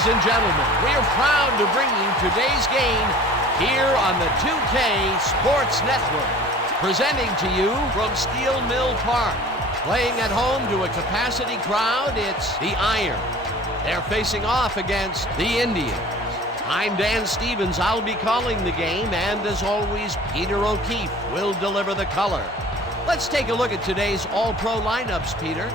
Ladies and gentlemen, we are proud to bring you today's game here on the 2K Sports Network. Presenting to you from Steel Mill Park. Playing at home to a capacity crowd, it's the Iron. They're facing off against the Indians. I'm Dan Stevens. I'll be calling the game, and as always, Peter O'Keefe will deliver the color. Let's take a look at today's all-pro lineups, Peter.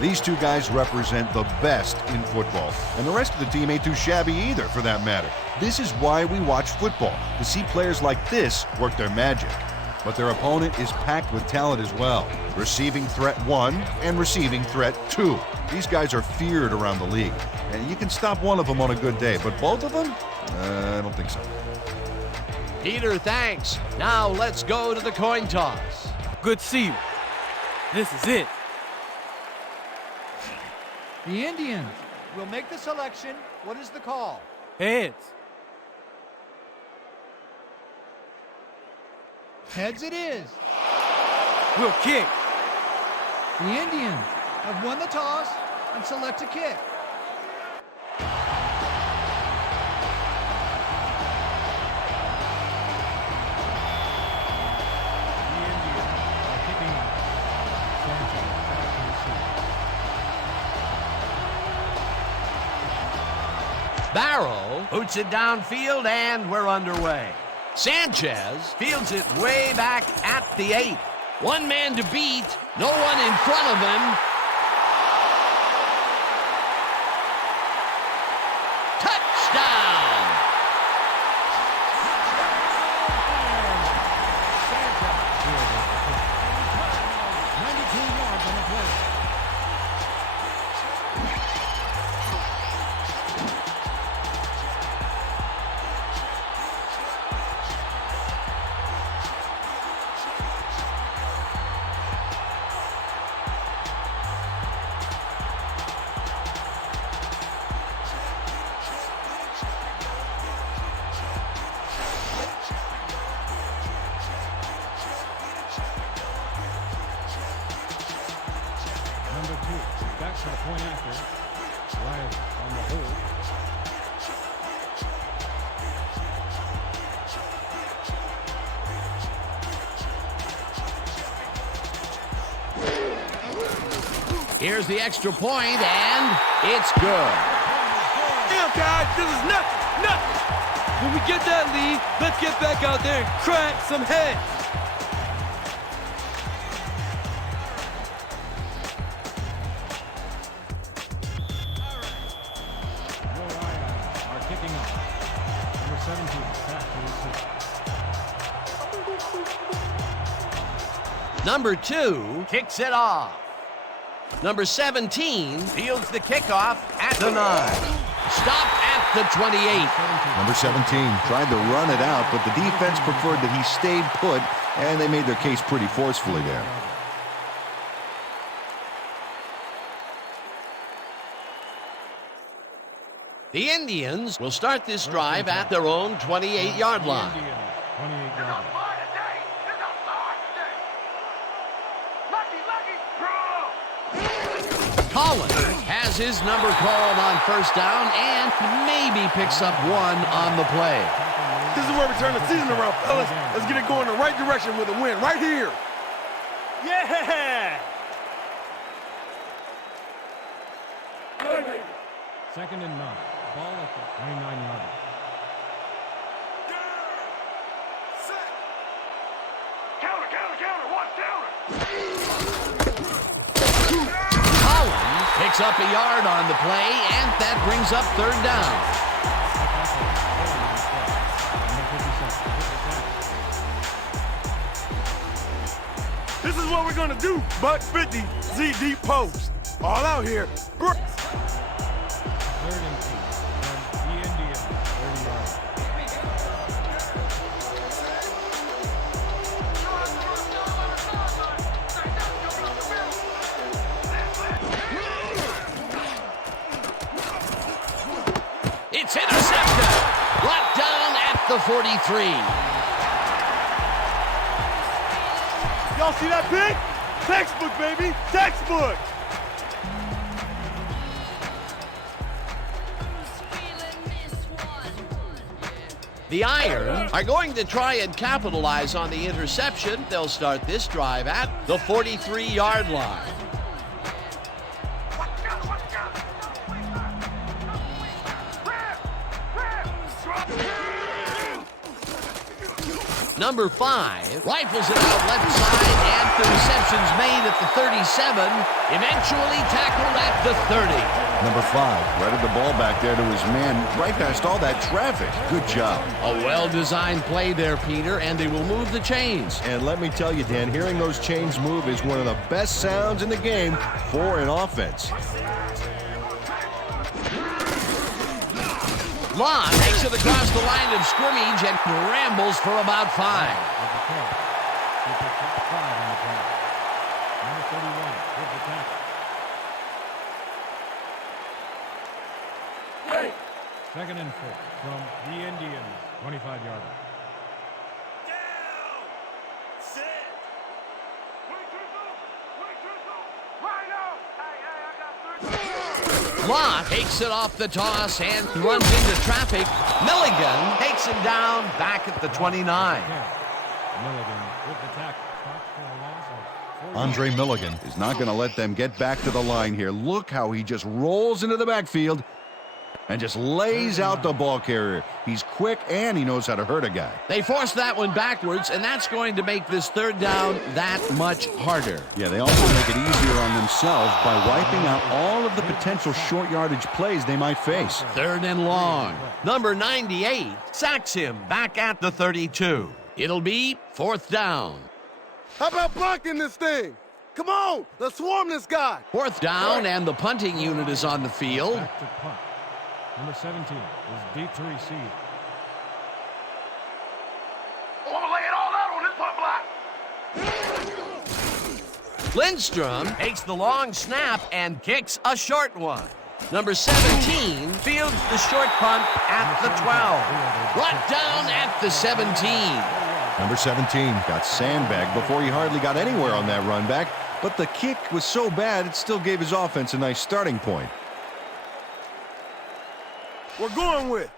These two guys represent the best in football, and the rest of the team ain't too shabby either, for that matter. This is why we watch football, to see players like this work their magic. But their opponent is packed with talent as well. Receiving threat 1 and receiving threat 2. These guys are feared around the league, and you can stop one of them on a good day, but both of them? I don't think so. Peter, thanks. Now let's go to the coin toss. Good to see you. This is it. The Indians will make the selection. What is the call? Heads. Heads it is. We'll kick. The Indians have won the toss and select a kick. Barrow boots it downfield, and we're underway. Sanchez fields it way back at the 8. One man to beat, no one in front of him. Touchdown! To the point after. Riley on the hold. Here's the extra point, and it's good. Damn, guys, this is nothing. When we get that lead, let's get back out there and crack some heads. Number 2 kicks it off. Number 17 fields the kickoff at the 9. Stop at the 28. Number 17 tried to run it out, but the defense preferred that he stayed put, and they made their case pretty forcefully there. The Indians will start this drive at their own 28-yard line. 28-yard line. Collins has his number called on first down and maybe picks up one on the play. This is where we turn the season around, fellas. Let's get it going in the right direction with a win right here. Yeah! Second and 9. Ball at the 29-yard line. Counter, watch counter. Picks up a yard on the play, and that brings up third down. This is what we're going to do. Buck 50, Z deep post. All out here. Third and 8. The Indians, 30 yards. It's intercepted. Brought down at the 43. Y'all see that pick? Textbook, baby. Textbook. The Irons are going to try and capitalize on the interception. They'll start this drive at the 43-yard line. Number 5 rifles it out left side, and the reception's made at the 37, eventually tackled at the 30. Number 5 threaded the ball back there to his man, right past all that traffic. Good job. A well-designed play there, Peter, and they will move the chains. And let me tell you, Dan, hearing those chains move is one of the best sounds in the game for an offense. Lott takes it across the line of scrimmage and rambles for about 5. He picks up 5 on the play. Number 31 with the tackle. Second and 4 from the Indians, 25-yard line. Lott takes it off the toss and runs into traffic. Milligan takes him down back at the 29. Milligan with the tackle. Stops for a loss of 4 Andre Milligan is not going to let them get back to the line here. Look how he just rolls into the backfield and just lays out the ball carrier. He's quick and he knows how to hurt a guy. They force that one backwards, and that's going to make this third down that much harder. Yeah, they also make it easier on themselves by wiping out all of the potential short yardage plays they might face. Third and long. Number 98 sacks him back at the 32. It'll be fourth down. How about blocking this thing? Come on, let's swarm this guy. Fourth down, and the punting unit is on the field. Back to punt. Number 17 is deep to receive. I'm gonna lay it all out on this punt block. Lindstrom takes the long snap and kicks a short one. Number 17 fields the short punt at the 12. Brought down at the 17. Number 17 got sandbagged before he hardly got anywhere on that run back, but the kick was so bad it still gave his offense a nice starting point. We're going with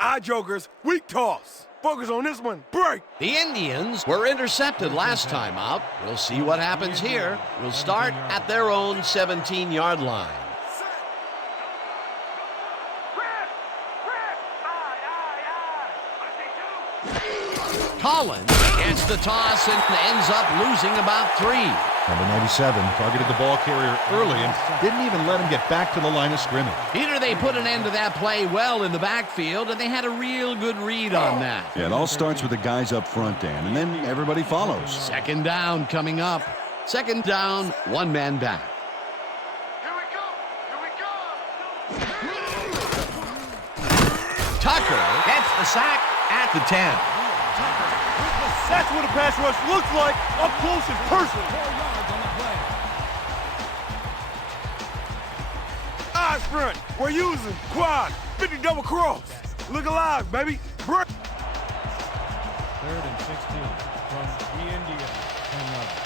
eye jokers, weak toss. Focus on this one, break. The Indians were intercepted last time out. We'll see what happens here. We'll start at their own 17-yard line. Collins gets the toss and ends up losing about 3. Number 97 targeted the ball carrier early and didn't even let him get back to the line of scrimmage. Peter, they put an end to that play well in the backfield, and they had a real good read on that. Yeah, it all starts with the guys up front, Dan, and then everybody follows. Second down coming up. Second down, one man back. Here we go, here we go. Tucker gets the sack at the 10. That's what a pass rush looks like up close and personal. 4 yards on the play. Eyes front, we're using quad, 50 double cross. Look alive, baby. Break. Third and 16 from the Indians, 10 yards.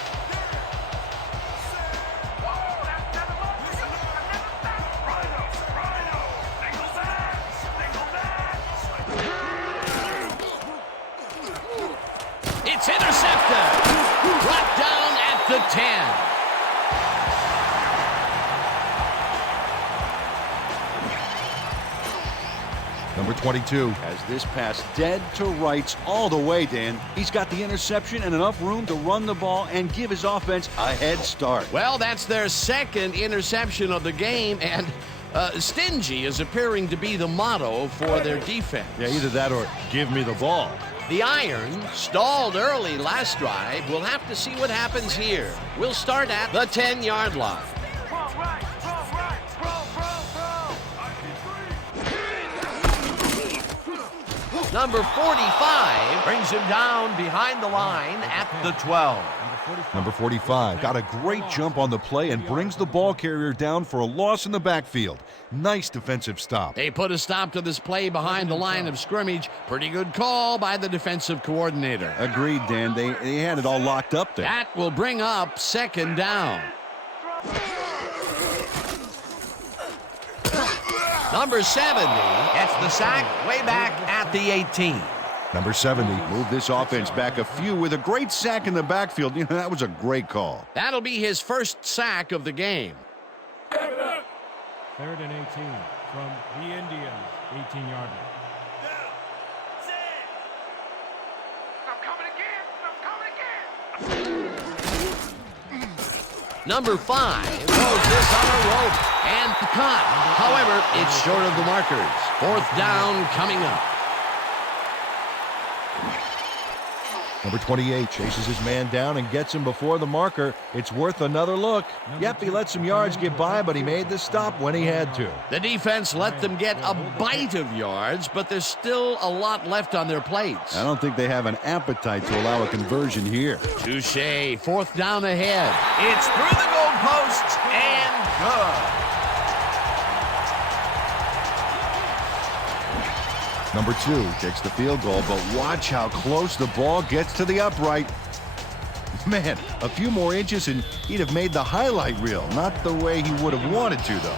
It's intercepted. Brought down at the 10. Number 22 has this pass dead to rights all the way, Dan. He's got the interception and enough room to run the ball and give his offense a head start. Well, that's their second interception of the game, and stingy is appearing to be the motto for their defense. Yeah, either that or give me the ball. The Irons stalled early last drive. We'll have to see what happens here. We'll start at the 10-yard line. Number 45 brings him down behind the line at the 12. Number 45 got a great jump on the play and brings the ball carrier down for a loss in the backfield. Nice defensive stop. They put a stop to this play behind the line of scrimmage. Pretty good call by the defensive coordinator. Agreed, Dan. They had it all locked up there. That will bring up second down. Number 70 gets the sack way back at the 18. Number 70 moved this offense back a few with a great sack in the backfield. You know, that was a great call. That'll be his first sack of the game. 3rd and 18 from the Indians, 18-yard line. Number 5 throws this on a rope and caught. However, it's short of the markers. 4th down coming up. Number 28 chases his man down and gets him before the marker. It's worth another look. Yep, he let some yards get by, but he made the stop when he had to. The defense let them get a bite of yards, but there's still a lot left on their plates. I don't think they have an appetite to allow a conversion here. Touché. 4th down ahead. It's through the goalposts and good. Number 2 kicks the field goal, but watch how close the ball gets to the upright. Man, a few more inches and he'd have made the highlight reel. Not the way he would have wanted to, though.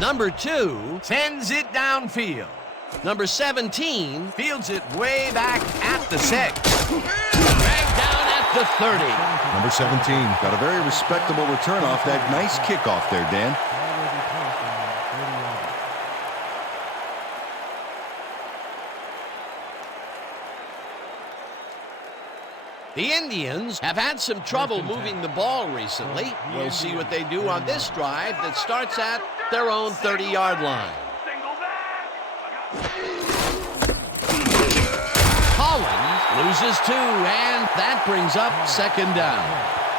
Number 2 sends it downfield. Number 17 fields it way back at the 6. Dragged down at the 30. Number 17 got a very respectable return off that nice kickoff there, Dan. The Indians have had some trouble moving the ball recently. We'll see what they do on this drive that starts at their own 30-yard line. Collins loses 2, and that brings up 2nd down.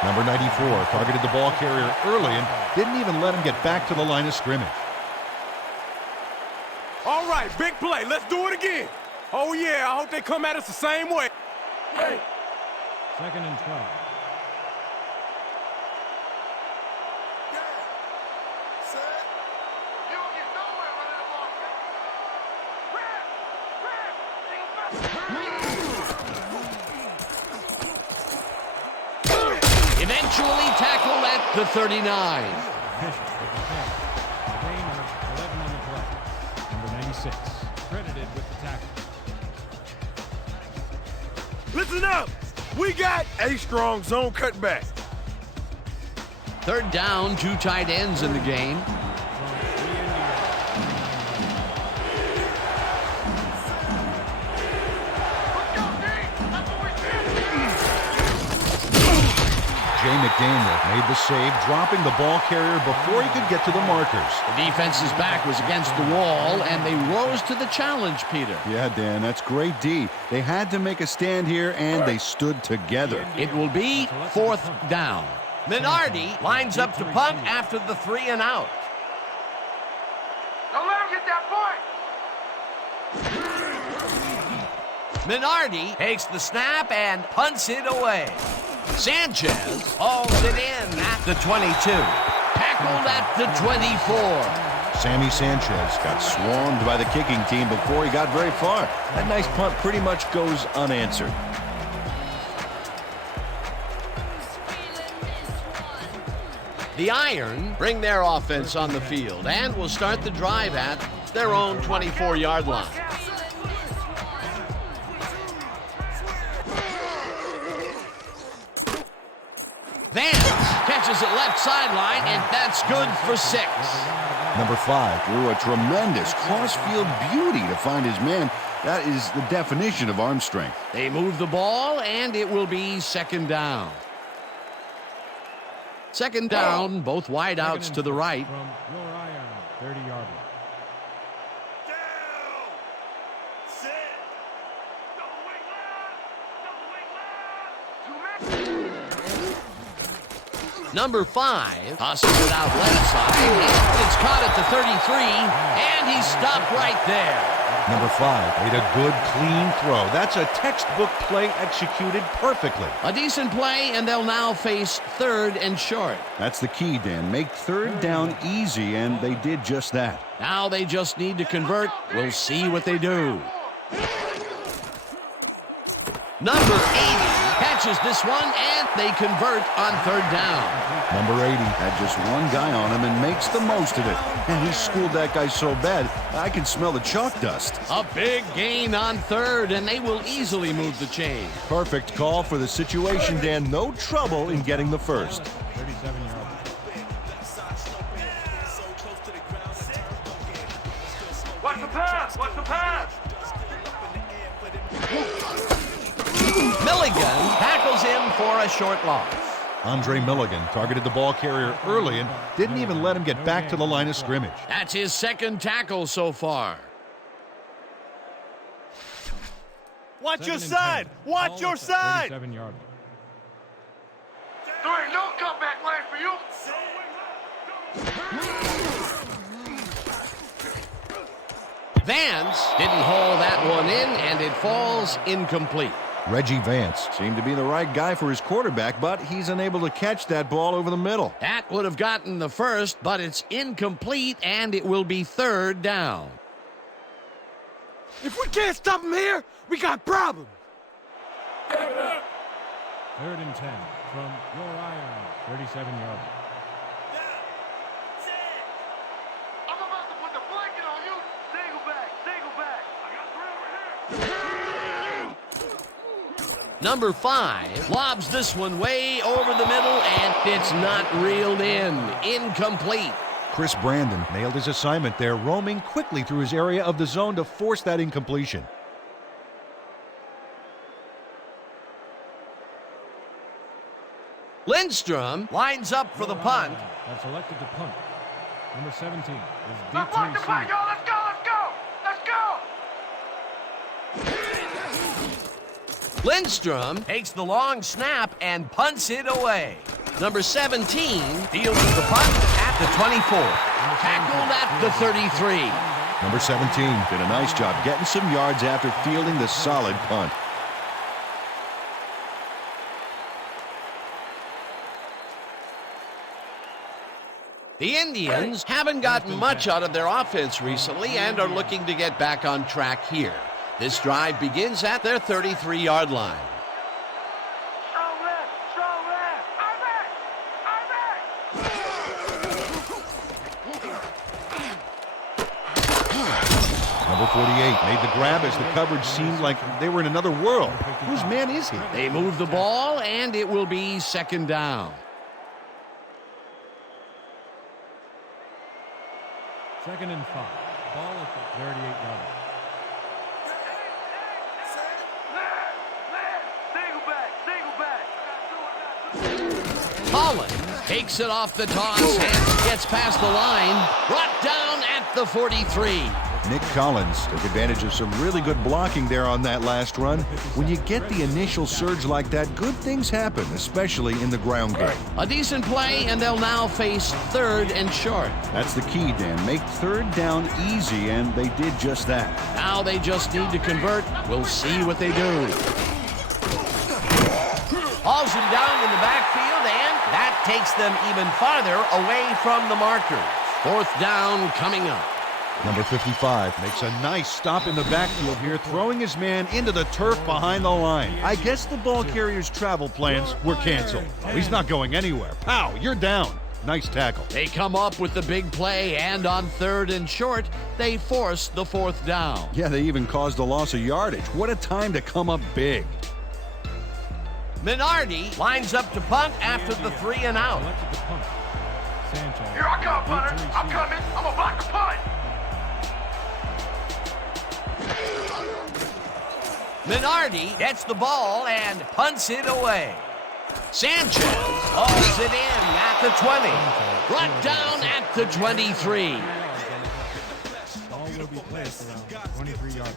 Number 94 targeted the ball carrier early and didn't even let him get back to the line of scrimmage. All right, big play. Let's do it again. Oh, yeah, I hope they come at us the same way. Hey. 2nd and 12. Eventually tackled at the 39. Gainer, 11 on the play. Number 96, credited with the tackle. Listen up. We got a strong zone cutback. 3rd down, 2 tight ends in the game. Jay McDaniel made the save, dropping the ball carrier before he could get to the markers. The defense's back was against the wall, and they rose to the challenge, Peter. Yeah, Dan, that's great D. They had to make a stand here, and they stood together. It will be 4th down. Minardi lines up to punt after the 3 and out. Don't let him get that point. Minardi takes the snap and punts it away. Sanchez hauls it in at the 22. Tackled at the 24. Sammy Sanchez got swarmed by the kicking team before he got very far. That nice punt pretty much goes unanswered. The Iron bring their offense on the field and will start the drive at their own 24-yard line. Vance catches it left sideline, and that's good for 6. Number 5 threw a tremendous cross-field beauty to find his man. That is the definition of arm strength. They move the ball, and it will be 2nd down. 2nd down, both wideouts to the right. From your Iron, 30-yard line. Number 5 tosses it out left side. It's caught at the 33, and he's stopped right there. Number 5 made a good, clean throw. That's a textbook play executed perfectly. A decent play, and they'll now face 3rd and short. That's the key, Dan. Make 3rd down easy, and they did just that. Now they just need to convert. We'll see what they do. Number 80 catches this one, and they convert on third down. Number 80 had just one guy on him and makes the most of it. And he schooled that guy so bad, I can smell the chalk dust. A big gain on third, and they will easily move the chain. Perfect call for the situation, Dan. No trouble in getting the first. 37 yards. Watch the pass! Watch the pass! Milligan tackles him for a short loss. Andre Milligan targeted the ball carrier early and didn't even let him get back to the line of scrimmage. That's his second tackle so far. Watch your side! Watch your side! 37 yards. There ain't no comeback lane for you! Vance didn't haul that one in, and it falls incomplete. Reggie Vance seemed to be the right guy for his quarterback, but he's unable to catch that ball over the middle. That would have gotten the first, but it's incomplete, and it will be third down. If we can't stop him here, we got problems! 3rd and 10 from your iron. 37 yards. I'm about to put the blanket on you! Single back! Single back! I got 3 over here! Number 5 lobs this one way over the middle, and it's not reeled in. Incomplete. Chris Brandon nailed his assignment there, roaming quickly through his area of the zone to force that incompletion. Lindstrom lines up for the punt. Have selected to punt. Number 17 is Let's block the play, D3C. y'all! Let's go! Let's go! Let's go! Lindstrom takes the long snap and punts it away. Number 17 fields the punt at the 24. Tackled at the 33. Number 17 did a nice job getting some yards after fielding the solid punt. The Indians haven't gotten much out of their offense recently and are looking to get back on track here. This drive begins at their 33-yard line. Strong left! Strong left! I'm back! I'm back! Number 48 made the grab as the coverage seemed like they were in another world. Whose man is he? They move the ball, and it will be second down. 2nd and 5. Ball at the 38-yard line. Collins takes it off the toss and gets past the line. Brought down at the 43. Nick Collins took advantage of some really good blocking there on that last run. When you get the initial surge like that, good things happen, especially in the ground game. A decent play, and they'll now face 3rd and short. That's the key, Dan. Make 3rd down easy, and they did just that. Now they just need to convert. We'll see what they do. Hauls him down in the backfield, and that takes them even farther away from the marker. 4th down coming up. Number 55 makes a nice stop in the backfield here, throwing his man into the turf behind the line. I guess the ball carrier's travel plans were canceled. Oh, he's not going anywhere. Pow, you're down. Nice tackle. They come up with the big play, and on 3rd and short, they force the 4th down. Yeah, they even caused a loss of yardage. What a time to come up big. Minardi lines up to punt after the 3 and out. Selected to punt. Sanchez. Here I come, punter! I'm coming! I'm gonna block the punt! Minardi gets the ball and punts it away. Sanchez hauls it in at the 20. Brought down at the 23. Ball will be placed around 23 yards.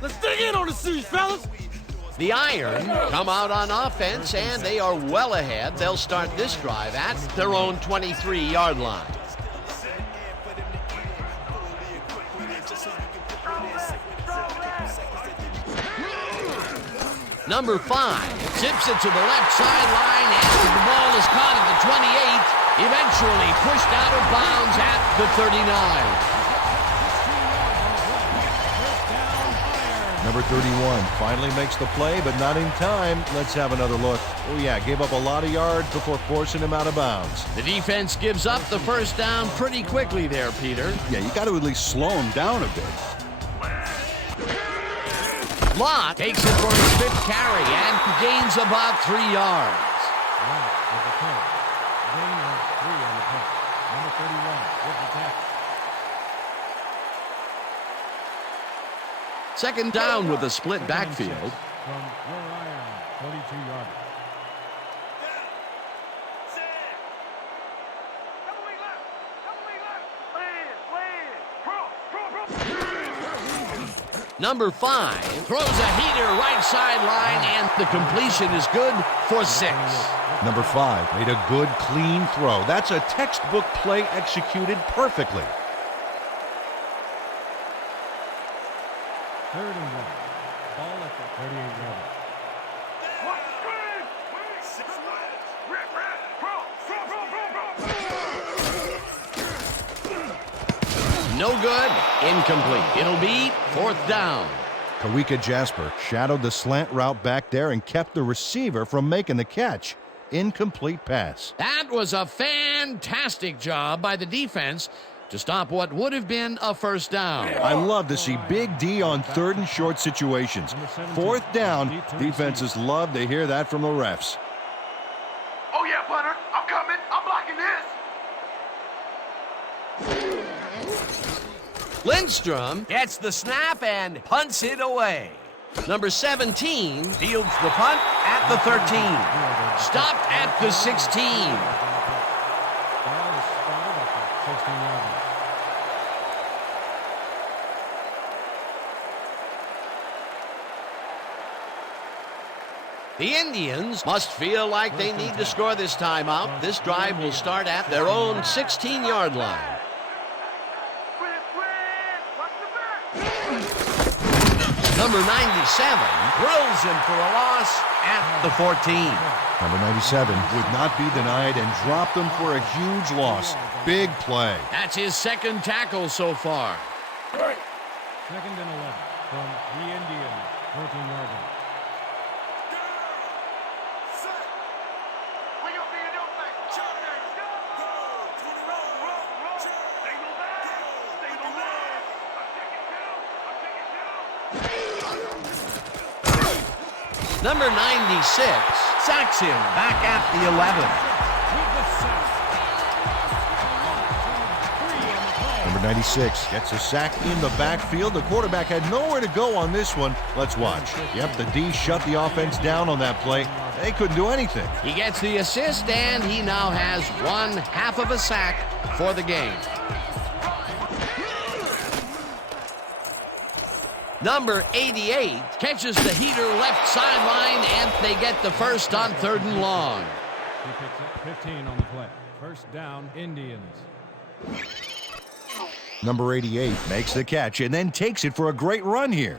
Let's dig in on the siege, fellas! The Iron come out on offense, and they are well ahead. They'll start this drive at their own 23-yard line. Number 5 zips it to the left sideline, and the ball is caught at the Eventually pushed out of bounds at the 39. Number 31 finally makes the play, but not in time. Let's have another look. Oh, yeah, gave up a lot of yards before forcing him out of bounds. The defense gives up the first down pretty quickly there, Peter. Yeah, you got to at least slow him down a bit. Lott takes it for his 5th carry and gains about 3 yards. Lott with the carry. Gain of 3 on the play. Number 31 with the tackle. Second down with a split backfield. From your iron, 42-yard. Number 5 throws a heater right sideline, and the completion is good for 6. Number 5 made a good, clean throw. That's a textbook play executed perfectly. 3rd and 1. Ball at the 38-yard. No good. Incomplete. It'll be 4th down. Kawika Jasper shadowed the slant route back there and kept the receiver from making the catch. Incomplete pass. That was a fantastic job by the defense to stop what would have been a first down. I love to see Big D on 3rd and short situations. 4th down, defenses love to hear that from the refs. Oh, yeah, punter. I'm coming. I'm blocking this. Lindstrom gets the snap and punts it away. Number 17 fields the punt at the 13. Stopped at the 16. Ball is spotted at the 16-yard line. The Indians must feel like they need to score this timeout. This drive will start at their own 16-yard line. Number 97 drills him for a loss at the 14. Number 97 would not be denied and dropped them for a huge loss. Big play. That's his 2nd tackle so far. 2nd and 11 from the Indians, 14-yard line. Number 96 sacks him back at the 11. Number 96 gets a sack in the backfield. The quarterback had nowhere to go on this one. Let's watch. Yep, the D shut the offense down on that play. They couldn't do anything. He gets the assist, and he now has 1/2 of a sack for the game. Number 88 catches the heater left sideline, and they get the first on 3rd and long. He picks up 15 on the play. First down, Indians. Number 88 makes the catch and then takes it for a great run here.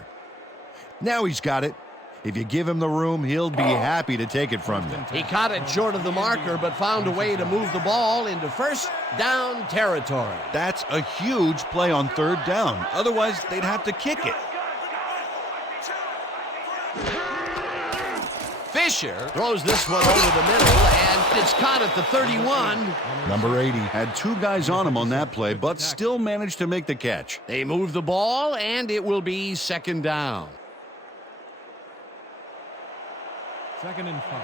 Now he's got it. If you give him the room, he'll be happy to take it from you. He caught it short of the marker, but found a way to move the ball into first down territory. That's a huge play on 3rd down. Otherwise, they'd have to kick it. Fisher throws this one over the middle, and it's caught at the 31. Number 80 had 2 guys on him on that play, but still managed to make the catch. They move the ball, and it will be 2nd down. 2nd and 5.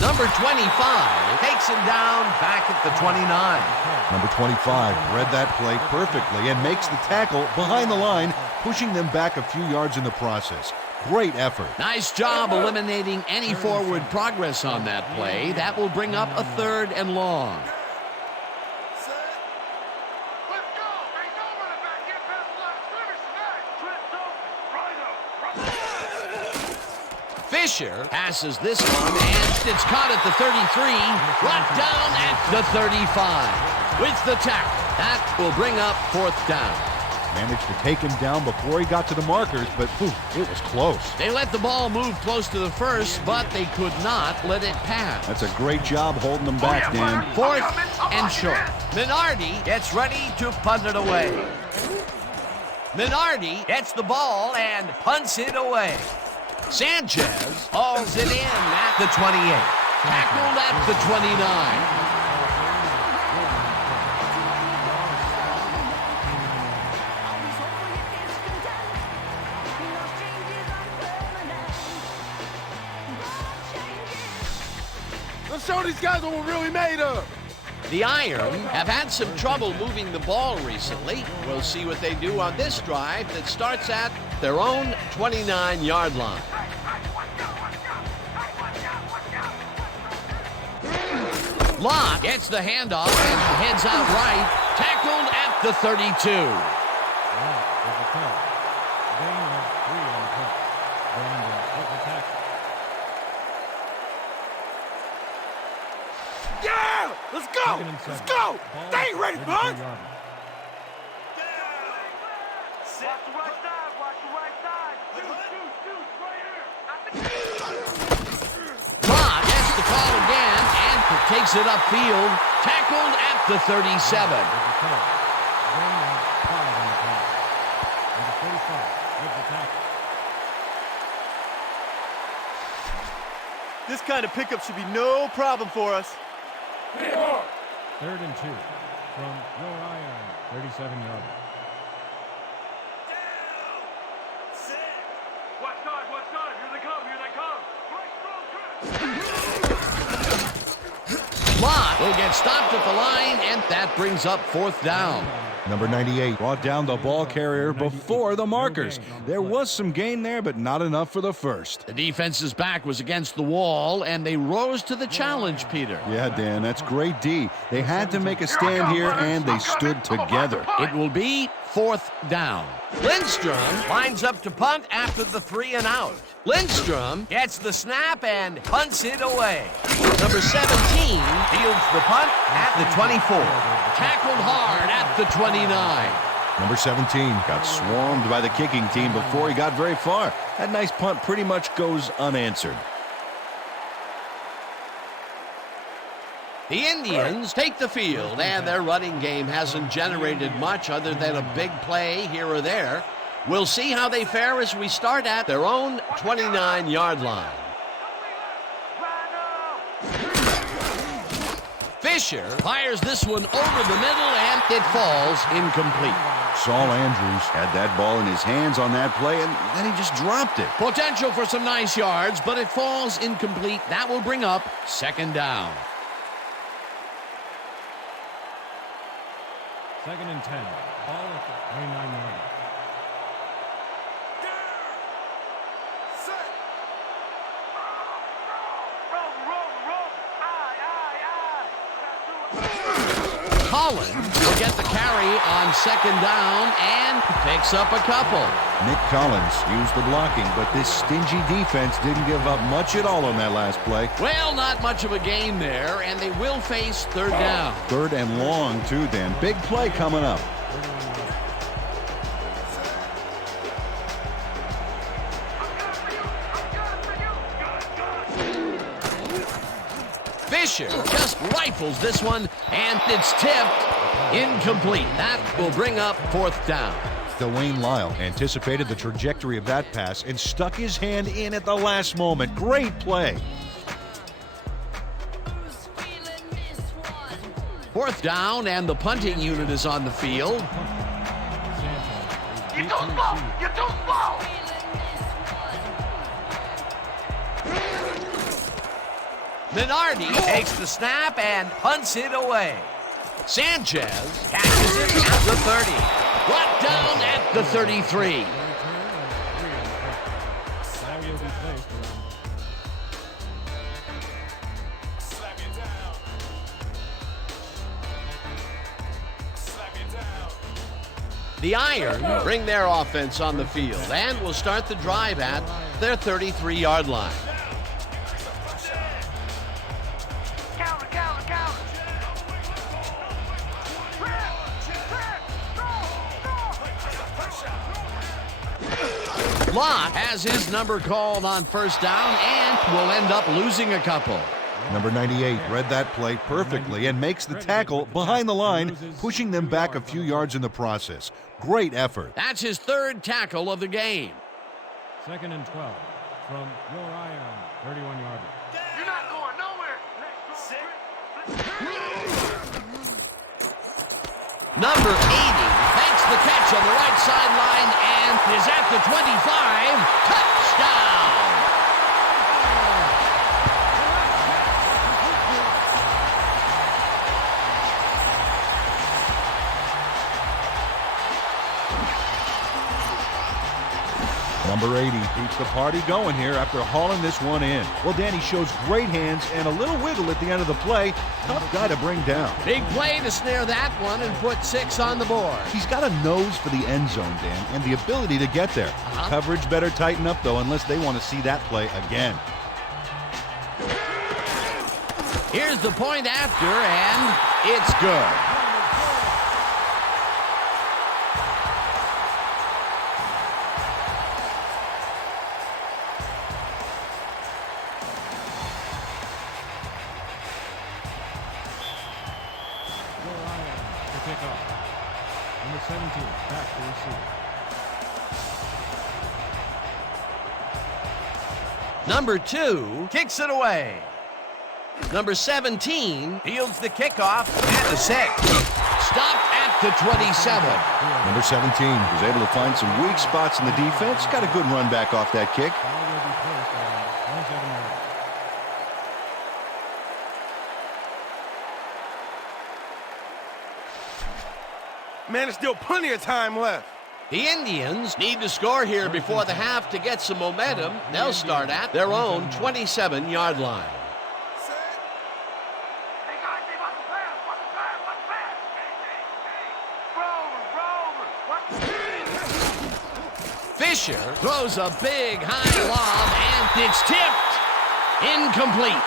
Number 25 takes him down back at the 29. Number 25 read that play perfectly and makes the tackle behind the line, pushing them back a few yards in the process. Great effort. Nice job eliminating any forward progress on that play. That will bring up a 3rd and long. Fisher passes this one, and it's caught at the 33, brought down at the 35. With the tackle, that will bring up 4th down. Managed to take him down before he got to the markers, but it was close. They let the ball move close to the first, but they could not let it pass. That's a great job holding them back, Dan. 4th and short. Minardi gets ready to punt it away. Minardi gets the ball and punts it away. Sanchez hauls it in at the 28. Tackled at the 29. Let's show these guys what we're really made of. The Iron have had some trouble moving the ball recently. We'll see what they do on this drive that starts at their own 29-yard line. Locke gets the handoff and heads out right. Tackled at the 32. Yeah! Let's go! Let's go! They ain't ready, bud! Locke gets the call again and takes it upfield. Tackled at the 37. This kind of pickup should be no problem for us. 3rd and 2 from your Iron, 37-yard. Watch God, here they come. Locke will get stopped at the line, and that brings up 4th down. Number 98 brought down the ball carrier before the markers. There was some gain there, but not enough for the first. The defense's back was against the wall, and they rose to the challenge, Peter. Yeah, Dan, that's great D. They had to make a stand here, and they stood together. It will be 4th down. Lindstrom lines up to punt after the 3 and out. Lindstrom gets the snap and punts it away. Number 17 fields the punt at the 24. Tackled hard at the 29. Number 17 got swarmed by the kicking team before he got very far. That nice punt pretty much goes unanswered. The Indians take the field, and their running game hasn't generated much other than a big play here or there. We'll see how they fare as we start at their own 29-yard line. Fisher fires this one over the middle, and it falls incomplete. Saul Andrews had that ball in his hands on that play, and then he just dropped it. Potential for some nice yards, but it falls incomplete. That will bring up 2nd down. 2nd and 10. Ball at the 29-yard. Collins will get the carry on 2nd down and picks up a couple. Nick Collins used the blocking, but this stingy defense didn't give up much at all on that last play. Well, not much of a gain there, and they will face 3rd down. 3rd and long, too, Dan. Big play coming up. Fisher just rifles this one, and it's tipped. Incomplete. That will bring up 4th down. Dwayne Lyle anticipated the trajectory of that pass and stuck his hand in at the last moment. Great play. 4th down, and the punting unit is on the field. You're too slow! You're too slow! Minardi takes the snap and punts it away. Sanchez catches it at the 30. Brought down at the 33. The Iron bring their offense on the field and will start the drive at their 33-yard line. Lott has his number called on first down and will end up losing a couple. Number 98 read that play perfectly and makes the tackle behind the line, pushing them back a few yards in the process. Great effort. That's his third tackle of the game. 2nd and 12 from your iron, 31-yard. You're not going nowhere. Number 80 makes the catch on the right sideline and is at the 25. Touchdown! Number 80 keeps the party going here after hauling this one in. Well, Danny shows great hands and a little wiggle at the end of the play. Tough guy to bring down. Big play to snare that one and put 6 on the board. He's got a nose for the end zone, Dan, and the ability to get there. Coverage better tighten up, though, unless they want to see that play again. Here's the point after, and it's good. Number 17, back to receive. Number 2 kicks it away. Number 17 fields the kickoff at the 6. Stopped at the 27. Number 17 was able to find some weak spots in the defense. Got a good run back off that kick. Ball will be placed on 27 yards. Man, there's still plenty of time left. The Indians need to score here before the half to get some momentum. They'll start at their own 27-yard line. Fisher throws a big high lob, and it's tipped. Incomplete.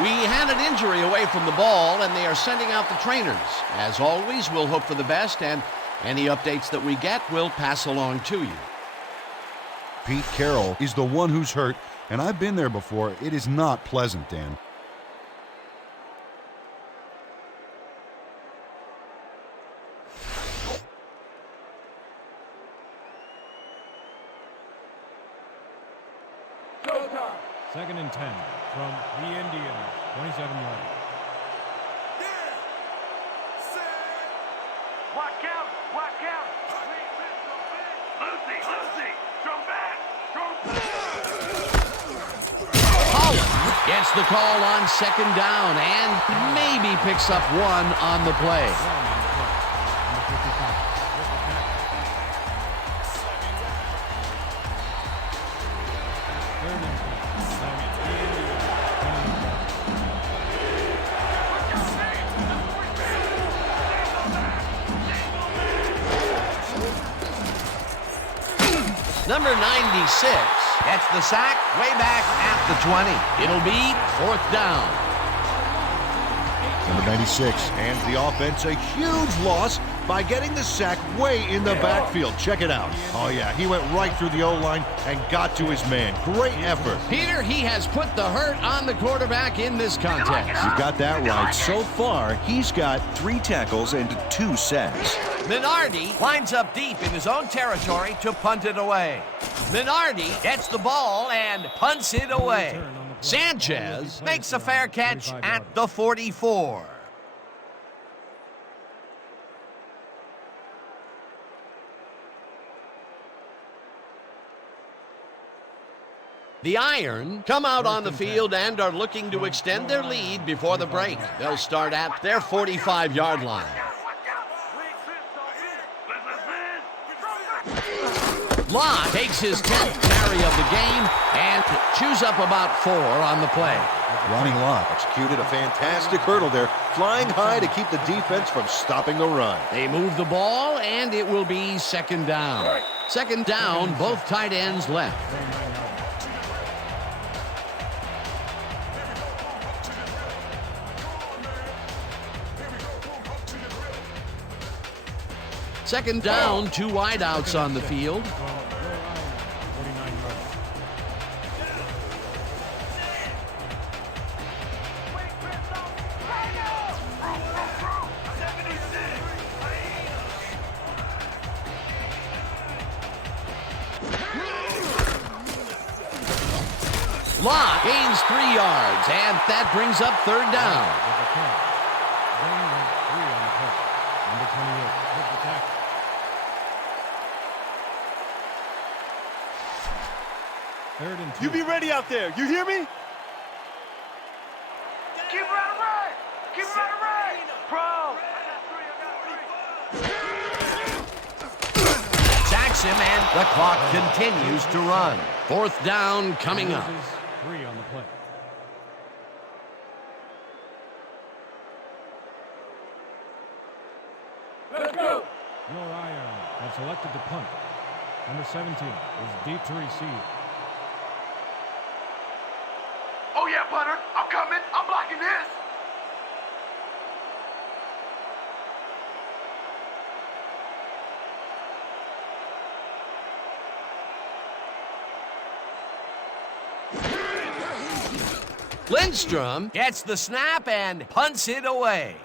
We had an injury away from the ball, and they are sending out the trainers. As always, we'll hope for the best, and any updates that we get, we'll pass along to you. Pete Carroll is the one who's hurt, and I've been there before. It is not pleasant, Dan. Second and 10 from the Indians, 27 yards. Watch out! Watch out! Lucy! Throw back! Holland gets the call on second down and maybe picks up one on the play. Number 96 gets the sack way back at the 20. It'll be 4th down. Number 96 hands the offense a huge loss by getting the sack way in the backfield. Check it out. Oh, yeah, he went right through the O-line and got to his man. Great effort. Peter, he has put the hurt on the quarterback in this contest. You got that right. So far, he's got 3 tackles and 2 sacks. Minardi lines up deep in his own territory to punt it away. Minardi gets the ball and punts it away. Sanchez makes a fair catch at the 44. The Iron come out on the field and are looking to extend their lead before the break. They'll start at their 45-yard line. Lott takes his 10th carry of the game and chews up about 4 on the play. Ronnie Lott executed a fantastic hurdle there, flying high to keep the defense from stopping the run. They move the ball, and it will be 2nd down. 2nd down, both tight ends left. Second down, 2 wideouts on the field. Lott gains 3 yards, and that brings up third down. With the catch. Gain of 3 on the play. Number 28 with the tackle. Third and 2. You be ready out there. You hear me? Keep running right. Keep running right. Bro. Sacks him, and the clock continues to run. Fourth down coming up. Loses 3 on the play. Let's go. Your Iron have selected to punt. Number 17 is deep to receive. Oh, yeah, punter. I'm coming. I'm blocking this. Lindstrom gets the snap and punts it away.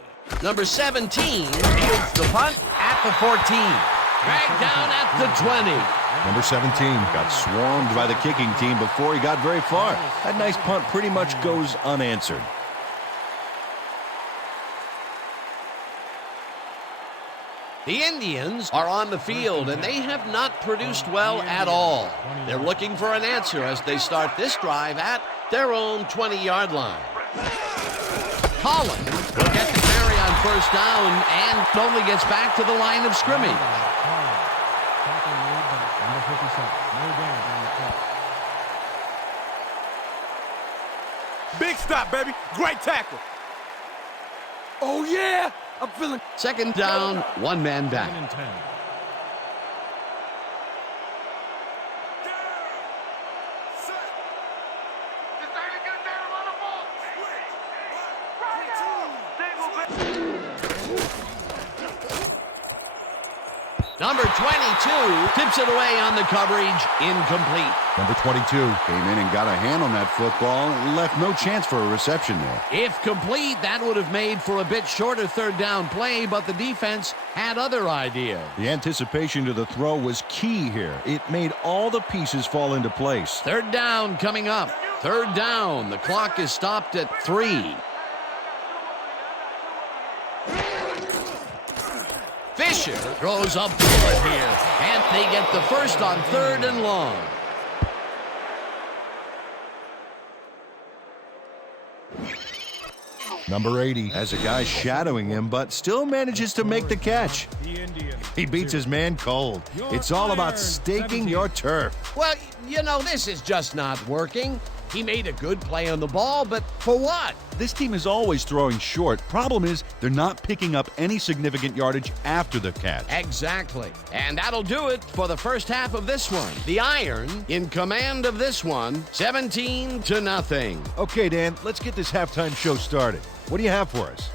Number 17 fields the punt at the 14. Dragged down at the 20. Number 17 got swarmed by the kicking team before he got very far. That nice punt pretty much goes unanswered. The Indians are on the field, and they have not produced well at all. They're looking for an answer as they start this drive at their own 20-yard line. Collins will get the carry on first down and only gets back to the line of scrimmage. Tackle made by number 57. No gain on the play. Big stop, baby. Great tackle. Oh, yeah. I'm feeling. Second down, one man back. 10 and 10. This ain't a good day to run the ball. Number 22 tips it away on the coverage, incomplete. Number 22 came in and got a hand on that football and left no chance for a reception there. If complete, that would have made for a bit shorter third down play, but the defense had other ideas. The anticipation to the throw was key here. It made all the pieces fall into place. Third down coming up. Third down. The clock is stopped at 3. Fisher throws up bullet here, and they get the first on third and long. Number 80 has a guy shadowing him, but still manages to make the catch. The Indians. He beats his man cold. It's all about staking your turf. Well, you know, this is just not working. He made a good play on the ball, but for what? This team is always throwing short. Problem is, they're not picking up any significant yardage after the catch. Exactly. And that'll do it for the first half of this one. The Iron in command of this one, 17-0. Okay, Dan, let's get this halftime show started. What do you have for us?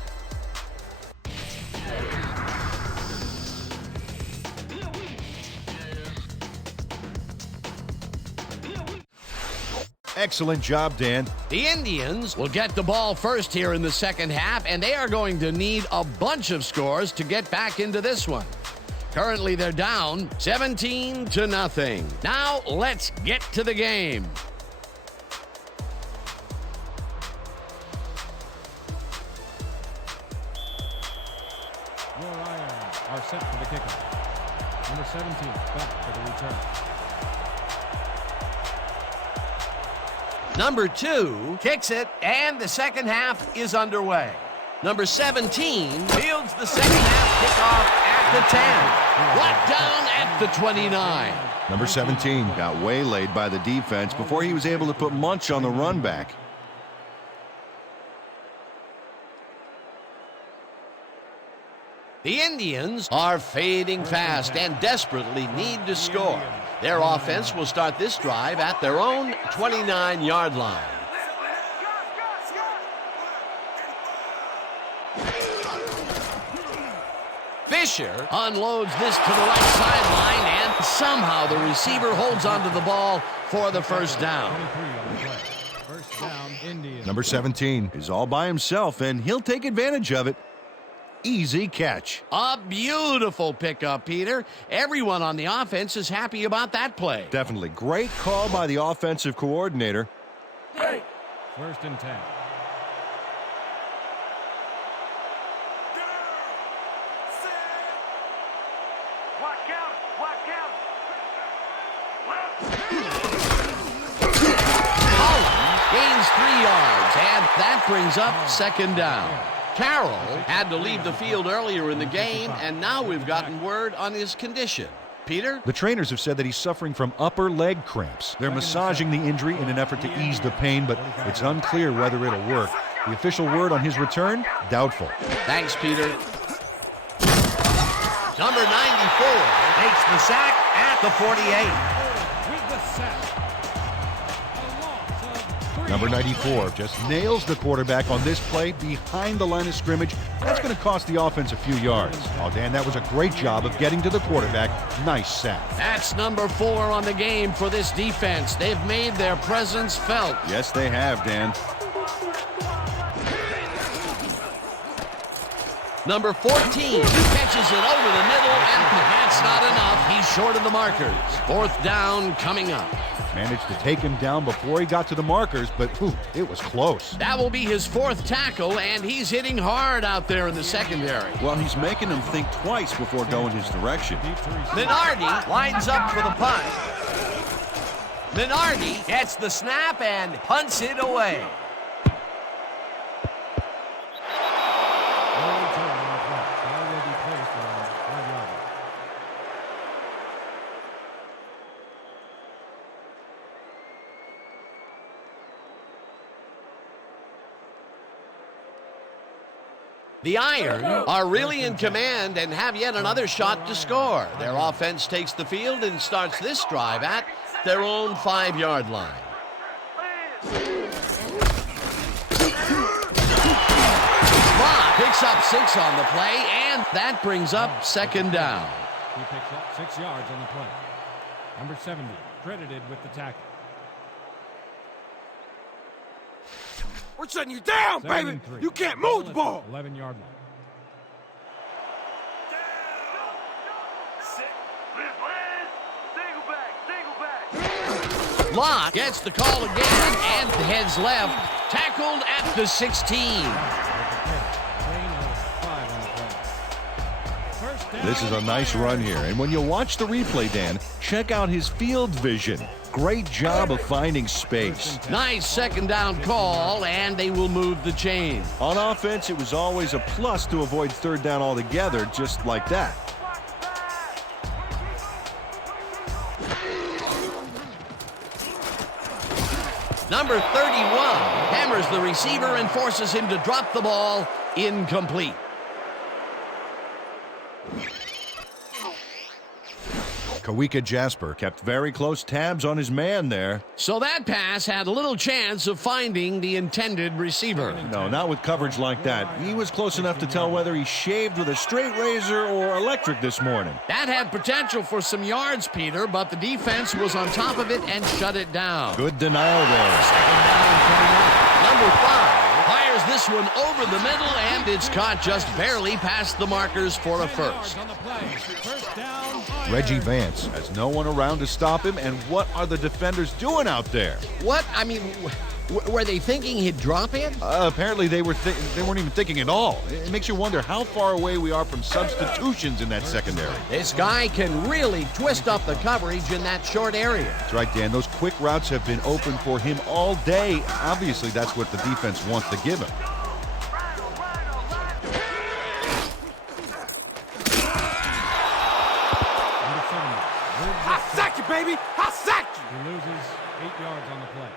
Excellent job, Dan. The Indians will get the ball first here in the second half, and they are going to need a bunch of scores to get back into this one. Currently, they're down 17-0. Now, let's get to the game. Your Iron are set for the kickoff. Number 17 back for the return. Number 2 kicks it, and the second half is underway. Number 17 fields the second half kickoff at the 10. Brought down at the 29. Number 17 got waylaid by the defense before he was able to put Munch on the run back. The Indians are fading fast and desperately need to score. Their offense will start this drive at their own 29-yard line. Fisher unloads this to the right sideline, and somehow the receiver holds onto the ball for the first down. 23 on the play. First down, Indians. Number 17 is all by himself, and he'll take advantage of it. Easy catch. A beautiful pickup, Peter. Everyone on the offense is happy about that play. Definitely. Great call by the offensive coordinator. First and 10. Gains 3 yards, and that brings up second down. Carroll had to leave the field earlier in the game, and now we've gotten word on his condition. Peter? The trainers have said that he's suffering from upper leg cramps. They're massaging the injury in an effort to ease the pain, but it's unclear whether it'll work. The official word on his return? Doubtful. Thanks, Peter. Number 94 makes the sack at the 48. With the sack. Number 94 just nails the quarterback on this play behind the line of scrimmage. That's going to cost the offense a few yards. Oh, Dan, that was a great job of getting to the quarterback. Nice sack. That's number 4 on the game for this defense. They've made their presence felt. Yes, they have, Dan. Number 14 catches it over the middle, and that's not enough. He's short of the markers. 4th down coming up. Managed to take him down before he got to the markers, but it was close. That will be his 4th tackle, and he's hitting hard out there in the secondary. Well, he's making them think twice before going his direction. Minardi lines up for the punt. Minardi gets the snap and punts it away. The Iron are really in command and have yet another shot to score. Their offense takes the field and starts this drive at their own 5-yard line. Lott picks up 6 on the play, and that brings up second down. He picks up 6 yards on the play. Number 70, credited with the tackle. We're shutting you down, baby. You can't move the ball. 11-yard line. Lott gets the call again and heads left. Tackled at the 16. This is a nice run here, and when you watch the replay, Dan, check out his field vision. Great job of finding space. Nice second down call, and they will move the chain. On offense, it was always a plus to avoid 3rd down altogether, just like that. Number 31 hammers the receiver and forces him to drop the ball. Incomplete. Kawika Jasper kept very close tabs on his man there. So that pass had little chance of finding the intended receiver. No, not with coverage like that. He was close enough to tell whether he shaved with a straight razor or electric this morning. That had potential for some yards, Peter, but the defense was on top of it and shut it down. Good denial there. Second down coming up. Number 5 fires this one over the middle, and it's caught just barely past the markers for a first. Reggie Vance has no one around to stop him, and what are the defenders doing out there? What? I mean, were they thinking he'd drop it? Apparently they weren't even thinking at all. It makes you wonder how far away we are from substitutions in that secondary. This guy can really twist up the coverage in that short area. That's right, Dan. Those quick routes have been open for him all day. Obviously, that's what the defense wants to give him. I sack you, baby. I sack you. He loses 8 yards on the play.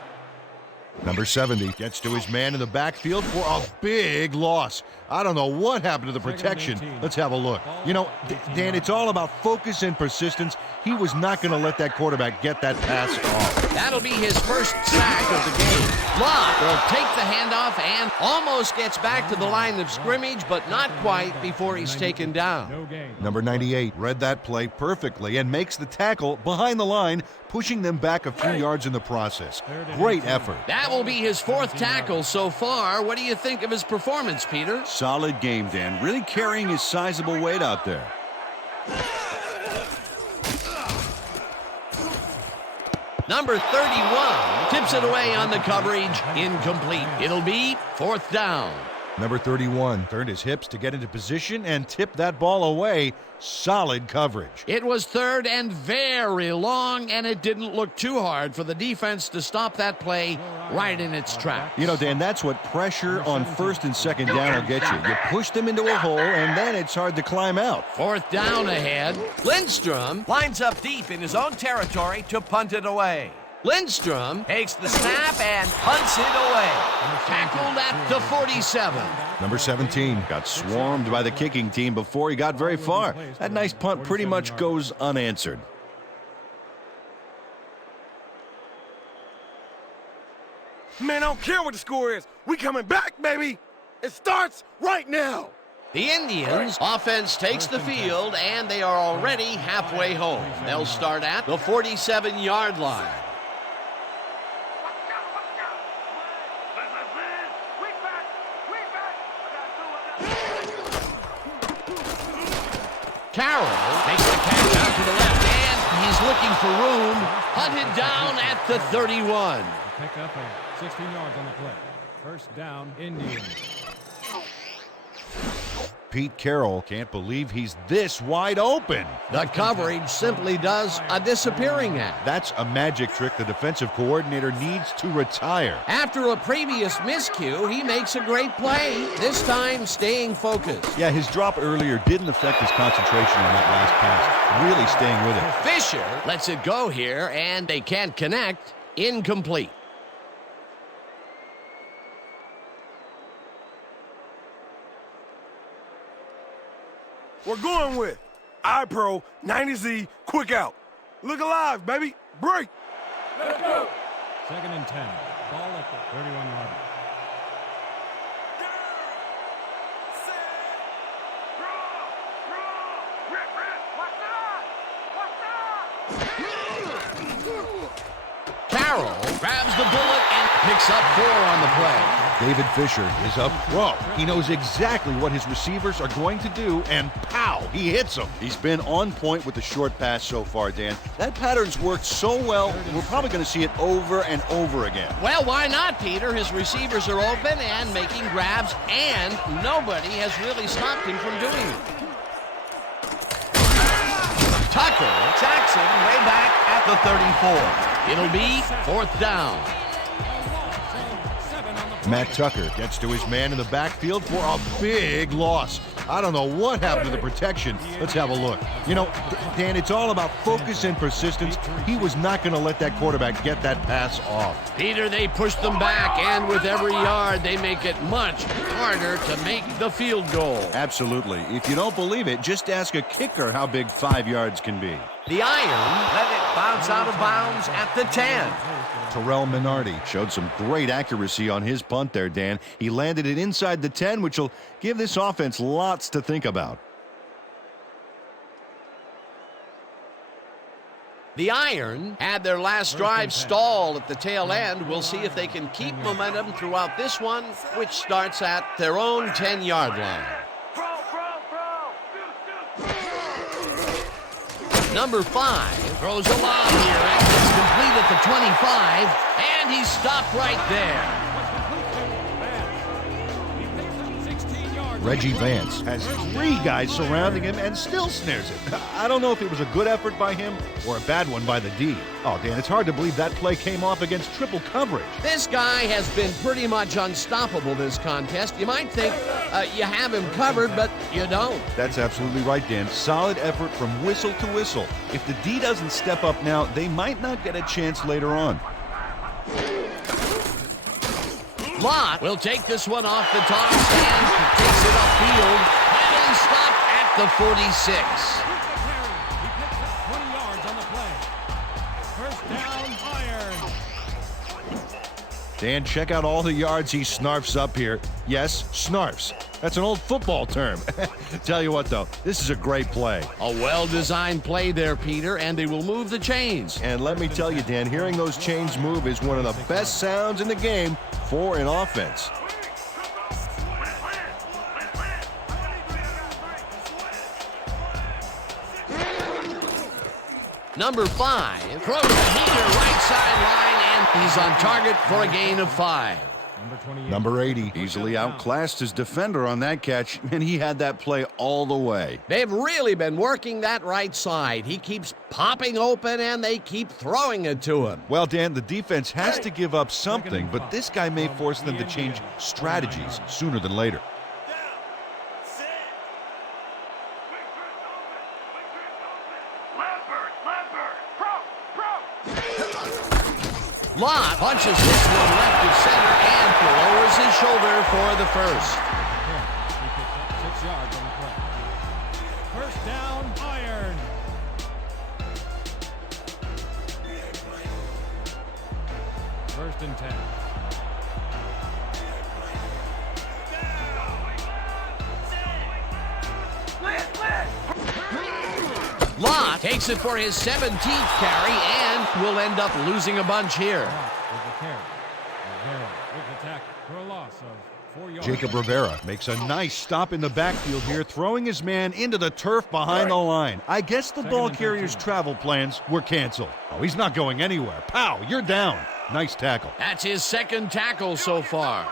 Number 70 gets to his man in the backfield for a big loss. I don't know what happened to the protection. Let's have a look. You know, Dan, it's all about focus and persistence. He was not going to let that quarterback get that pass off. That'll be his first sack of the game. Lott will take the handoff and almost gets back to the line of scrimmage, but not quite before he's taken down. Number 98 read that play perfectly and makes the tackle behind the line, pushing them back a few yards in the process. Great effort. That will be his 4th tackle so far. What do you think of his performance, Peter? Solid game, Dan. Really carrying his sizable weight out there. Number 31 tips it away on the coverage. Incomplete. It'll be 4th down. Number 31 turned his hips to get into position and tipped that ball away. Solid coverage. It was 3rd and very long, and it didn't look too hard for the defense to stop that play right in its tracks. You know, Dan, that's what pressure on 1st and 2nd down will get you. You push them into a hole, and then it's hard to climb out. 4th down ahead. Lindstrom lines up deep in his own territory to punt it away. Lindstrom takes the snap and punts it away. Tackled at the 47. Number 17 Got swarmed by the kicking team before he got very far. That nice punt pretty much goes unanswered. Man, I don't care what the score is. We coming back, baby. It starts right now. The Indians' offense takes the field, and they are already halfway home. They'll start at the 47-yard line. Carroll makes the catch out to the left, and he's looking for room. Hunted down at the 31. Pick up 16 yards on the play. 1st down, Indians. Pete Carroll can't believe he's this wide open. The coverage simply does a disappearing act. That's a magic trick the defensive coordinator needs to retire. After a previous miscue, he makes a great play, this time staying focused. Yeah, his drop earlier didn't affect his concentration on that last pass. Really staying with it. Fisher lets it go here, and they can't connect. Incomplete. We're going with iPro 90Z Quick Out. Look alive, baby. Break. Let's go. 2nd and 10. Ball at the 31-yard line. Carroll grabs the bullet and picks up 4 on the play. David Fisher is a pro. He knows exactly what his receivers are going to do, and pow, he hits them. He's been on point with the short pass so far, Dan. That pattern's worked so well, we're probably going to see it over and over again. Well, why not, Peter? His receivers are open and making grabs, and nobody has really stopped him from doing it. Tucker sacks him way back at the 34. It'll be 4th down. Matt Tucker gets to his man in the backfield for a big loss. I don't know what happened to the protection. Let's have a look. You know, Dan, it's all about focus and persistence. He was not going to let that quarterback get that pass off. Peter, they push them back, and with every yard, they make it much harder to make the field goal. Absolutely. If you don't believe it, just ask a kicker how big 5 yards can be. The Iron let it bounce out of bounds at the 10. Terrell Minardi Showed some great accuracy on his punt there, Dan. He landed it inside the 10, which will give this offense lots to think about. The Iron had their last drive stall at the tail end. We'll see if they can keep momentum throughout this one, which starts at their own 10-yard line. Number 5 throws a lob here, and it's complete at the 25, and he's stopped right there. Reggie Vance has 3 guys surrounding him and still snares it. I don't know if it was a good effort by him or a bad one by the D. Oh, Dan, it's hard to believe that play came off against triple coverage. This guy has been pretty much unstoppable this contest. You might think you have him covered, but you don't. That's absolutely right, Dan. Solid effort from whistle to whistle. If the D doesn't step up now, they might not get a chance later on. Lott will take this one off the toss and takes it upfield. Finally stopped at the 46. He picks up 20 yards on the play. 1st down, Iron. Dan, check out all the yards he snarfs up here. Yes, snarfs. That's an old football term. Tell you what, though, this is a great play. A well-designed play there, Peter, and they will move the chains. And let me tell you, Dan, hearing those chains move is one of the best sounds in the game for an offense. Number 5 throws a heater right sideline, and he's on target for a gain of 5. Number 80 easily outclassed his defender on that catch, and he had that play all the way. They've really been working that right side. He keeps popping open, and they keep throwing it to him. Well, Dan, the defense has to give up something, but this guy may force them to change strategies sooner than later. Lott punches this one left of center and lowers his shoulder for the first. He picked up 6 yards on the play. First down, Iron. First and 10. Lott takes it for his 17th carry and will end up losing a bunch here. With the carry. Rivera with the tackle for a loss of 4 yards. Jacob Rivera makes a nice stop in the backfield here, throwing his man into the turf behind the line. I guess the ball carrier's travel plans were canceled. Oh, he's not going anywhere. Pow, you're down. Nice tackle. That's his second tackle so far.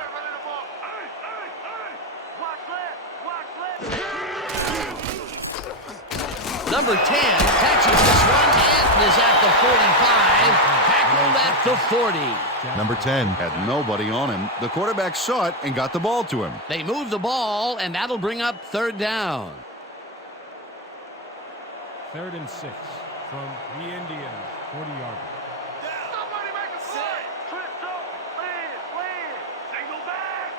Number 10 catches this one and is at the 45, tackled at the 40. Number 10 Had nobody on him. The quarterback saw it and got the ball to him. They move the ball, and that'll bring up third down. 3rd and 6 from the Indians, 40-yard. Somebody make a play! Trips up! Single back!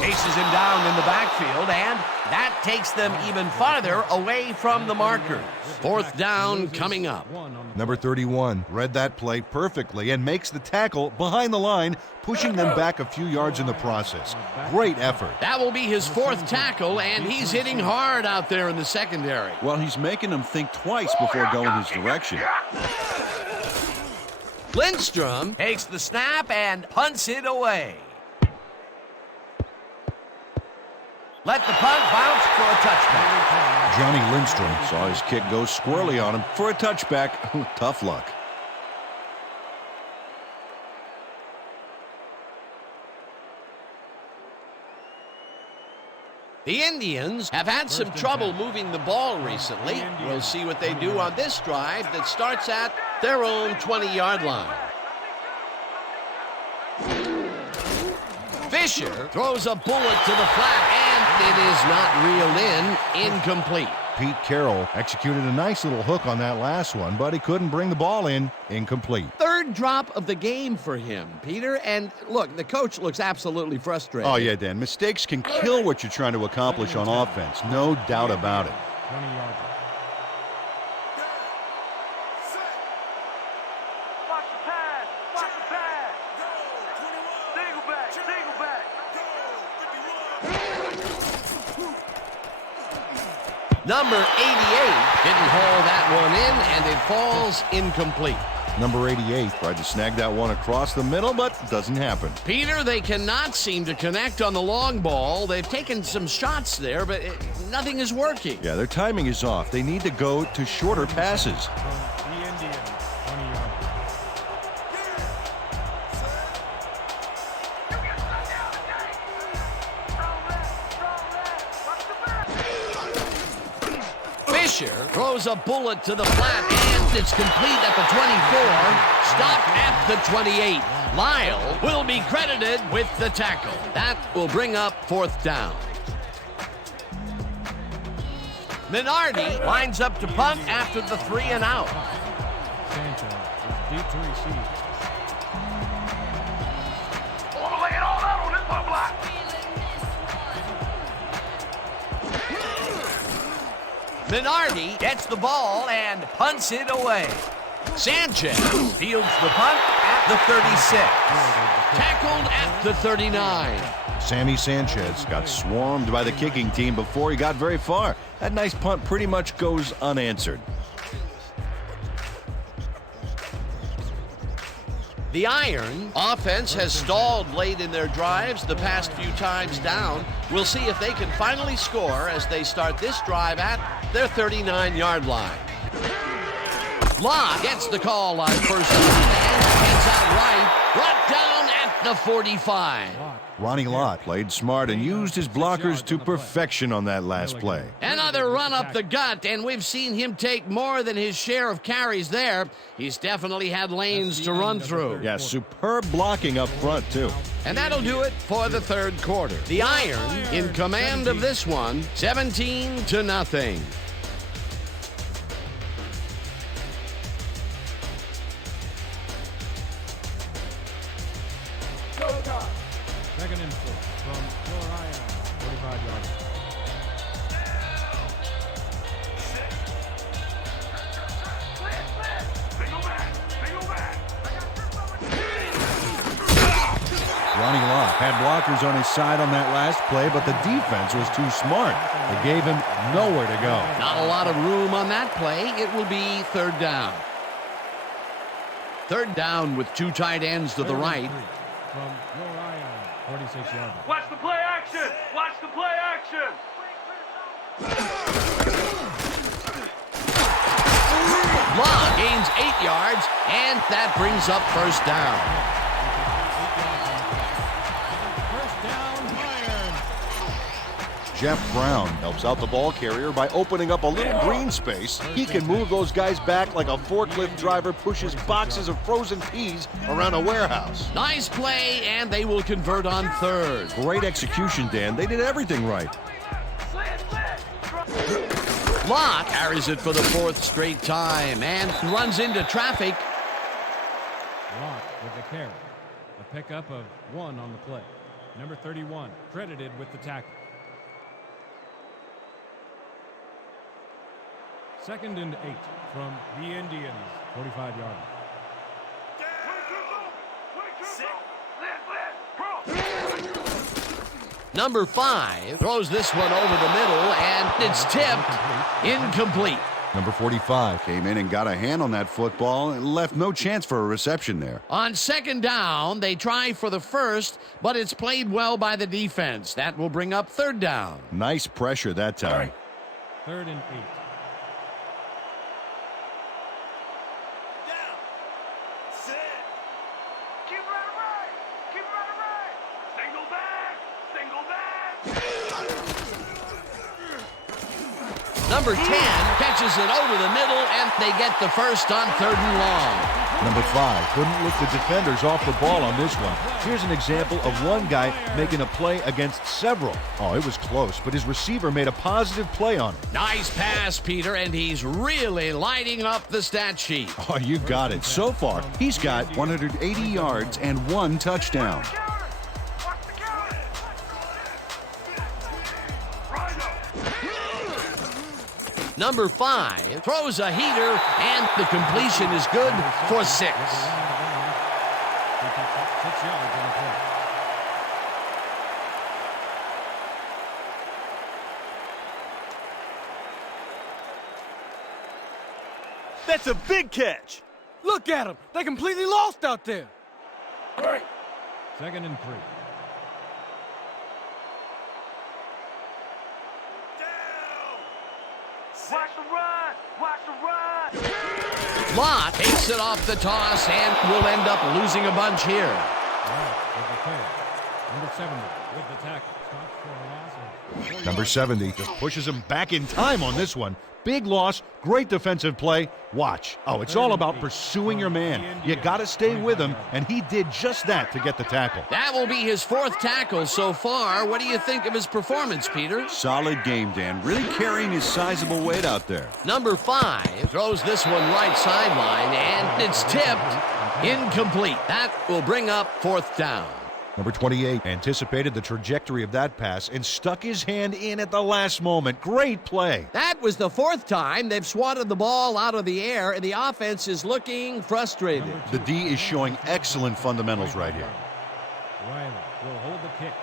Chases him down in the backfield, and that takes them even farther away from the marker. Fourth down coming up. Number 31 read that play perfectly and makes the tackle behind the line, pushing them back a few yards in the process. Great effort. That will be his 4th tackle, and he's hitting hard out there in the secondary. Well, he's making them think twice before going his direction. Lindstrom takes the snap and punts it away. Let the punt bounce for a touchback. Johnny Lindstrom Saw his kick go squirrely on him for a touchback. Tough luck. The Indians have had some trouble moving the ball recently. We'll see what they do on this drive that starts at their own 20-yard line. Fisher throws a bullet to the flat, and it is not reeled in. Incomplete. Pete Carroll executed a nice little hook on that last one, but he couldn't bring the ball in. Incomplete. Third drop of the game for him, Peter. And look, the coach looks absolutely frustrated. Oh, yeah, Dan. Mistakes can kill what you're trying to accomplish on offense. No doubt about it. 20-yard. Watch the pass! Watch the pass! Single back! Single back! Number 88 didn't haul that one in, and it falls incomplete. Number 88 Tried to snag that one across the middle, but doesn't happen. Peter, they cannot seem to connect on the long ball. They've taken some shots there, but nothing is working. Yeah, their timing is off. They need to go to shorter passes. From the Indians, 20-yard. Fisher throws a bullet to the flat, and it's complete at the 24. Stopped at the 28. Lyle will be credited with the tackle. That will bring up fourth down. Minardi lines up to punt after the 3 and out. Sanchez is deep to receive. I'm gonna lay it all out on this one block! Minardi gets the ball and punts it away. Sanchez fields the punt at the 36. Tackled at the 39. Sammy Sanchez Got swarmed by the kicking team before he got very far. That nice punt pretty much goes unanswered. The Iron offense has stalled late in their drives the past few times down. We'll see if they can finally score as they start this drive at their 39-yard line. Lott gets the call on first down and heads out right, brought down at the 45. Ronnie Lott played smart and used his blockers to perfection on that last play. Another run up the gut, and we've seen him take more than his share of carries there. He's definitely had lanes to run through. Yeah, superb blocking up front, too. And that'll do it for the third quarter. The Iron in command of this one, 17-0. Second and 4 from your Iron, 45 yards. Ronnie Lott had blockers on his side on that last play, but the defense was too smart. They gave him nowhere to go. Not a lot of room on that play. It will be third down. Third down with two tight ends to the right. From your Iron, 46 yards. Watch the play action. Watch the play action. Lott gains 8 yards, and that brings up first down. Jeff Brown helps out the ball carrier by opening up a little green space. He can move those guys back like a forklift driver pushes boxes of frozen peas around a warehouse. Nice play, and they will convert on third. Great execution, Dan. They did everything right. Lott carries it for the fourth straight time and runs into traffic. Lott with the carry. A pickup of 1 on the play. Number 31 credited with the tackle. Second and 8 from the Indians, 45-yard. Number 5 throws this one over the middle, and it's tipped. Incomplete. Number 45 came in and got a hand on that football and left no chance for a reception there. On second down, they try for the first, but it's played well by the defense. That will bring up third down. Nice pressure that time. Third and 8. Number 10 catches it over the middle, and they get the first on third and long. Number 5 couldn't lift the defenders off the ball on this one. Here's an example of one guy making a play against several. Oh, it was close, but his receiver made a positive play on it. Nice pass, Peter, and he's really lighting up the stat sheet. Oh, you got it. So far, he's got 180 yards and 1 touchdown. Number 5 throws a heater, and the completion is good for 6. He picks up 6 yards on the play. That's a big catch. Look at them. They completely lost out there. Second and 3. Watch the run. Watch the run. Lott takes it off the toss and will end up losing a bunch here. Lott with the carry. Number 70 with the tackle. Stops for a loss of 4 Number yards. 70 just pushes him back in time on this one. Big loss, great defensive play. Watch. Oh, it's all about pursuing your man. You got to stay with him, and he did just that to get the tackle. That will be his 4th tackle so far. What do you think of his performance, Peter? Solid game, Dan. Really carrying his sizable weight out there. Number 5 throws this one right sideline, and it's tipped. Incomplete. That will bring up 4th down. Number 28 anticipated the trajectory of that pass and stuck his hand in at the last moment. Great play. That was the 4th time they've swatted the ball out of the air, and the offense is looking frustrated. The D is showing excellent fundamentals right here. Riley will hold the kick.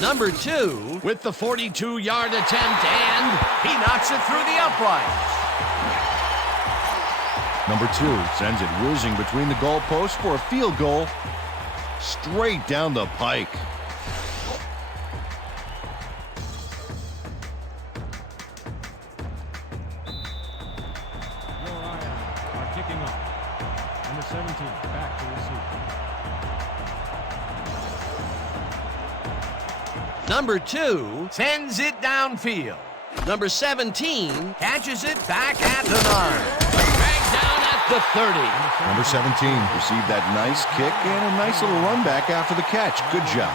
Number 2 with the 42-yard attempt, and he knocks it through the uprights. Number 2 sends it whizzing between the goalposts for a field goal. Straight down the pike. Your Ions are kicking off. Number 17 back to receive. Number 2 sends it downfield. Number 17 catches it back at the 9. Dragged down at the 30. Number 17 received that nice kick and a nice little run back after the catch. Good job.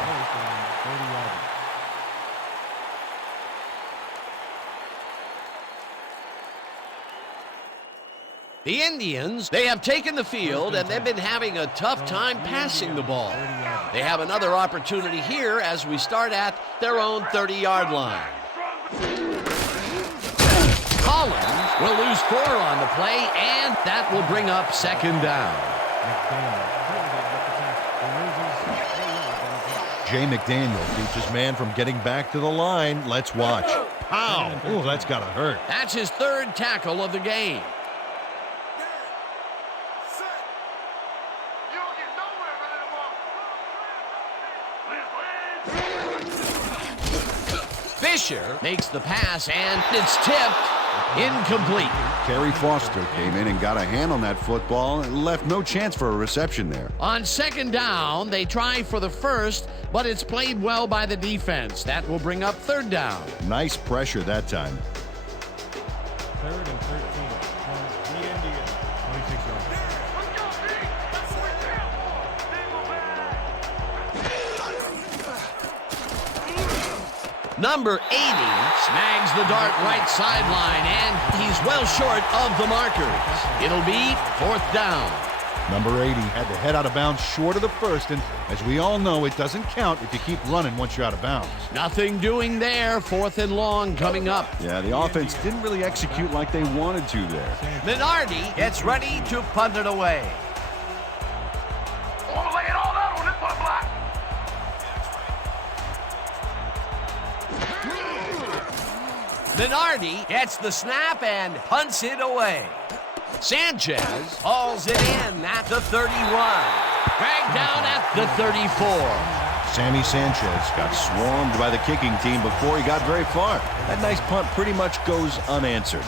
The Indians, they have taken the field, and they've been having a tough time passing the ball. They have another opportunity here as we start at their own 30-yard line. Collins will lose 4 on the play, and that will bring up second down. Jay McDaniel keeps his man from getting back to the line. Let's watch. Pow! Oh, that's got to hurt. That's his 3rd tackle of the game. Fisher makes the pass, and it's tipped. Incomplete. Terry Foster came in and got a hand on that football and left no chance for a reception there. On second down, they try for the first, but it's played well by the defense. That will bring up 3rd down. Nice pressure that time. 3rd and 13 from the Indians. 26 yards. Number 80 snags the dart right sideline, and he's well short of the markers. It'll be 4th down. Number 80 had to head out of bounds short of the first, and as we all know, it doesn't count if you keep running once you're out of bounds. Nothing doing there. 4th and long coming up. Yeah, the offense didn't really execute like they wanted to there. Minardi gets ready to punt it away. Minardi gets the snap and punts it away. Sanchez hauls it in at the 31. Dragged down at the 34. Sammy Sanchez got swarmed by the kicking team before he got very far. That nice punt pretty much goes unanswered.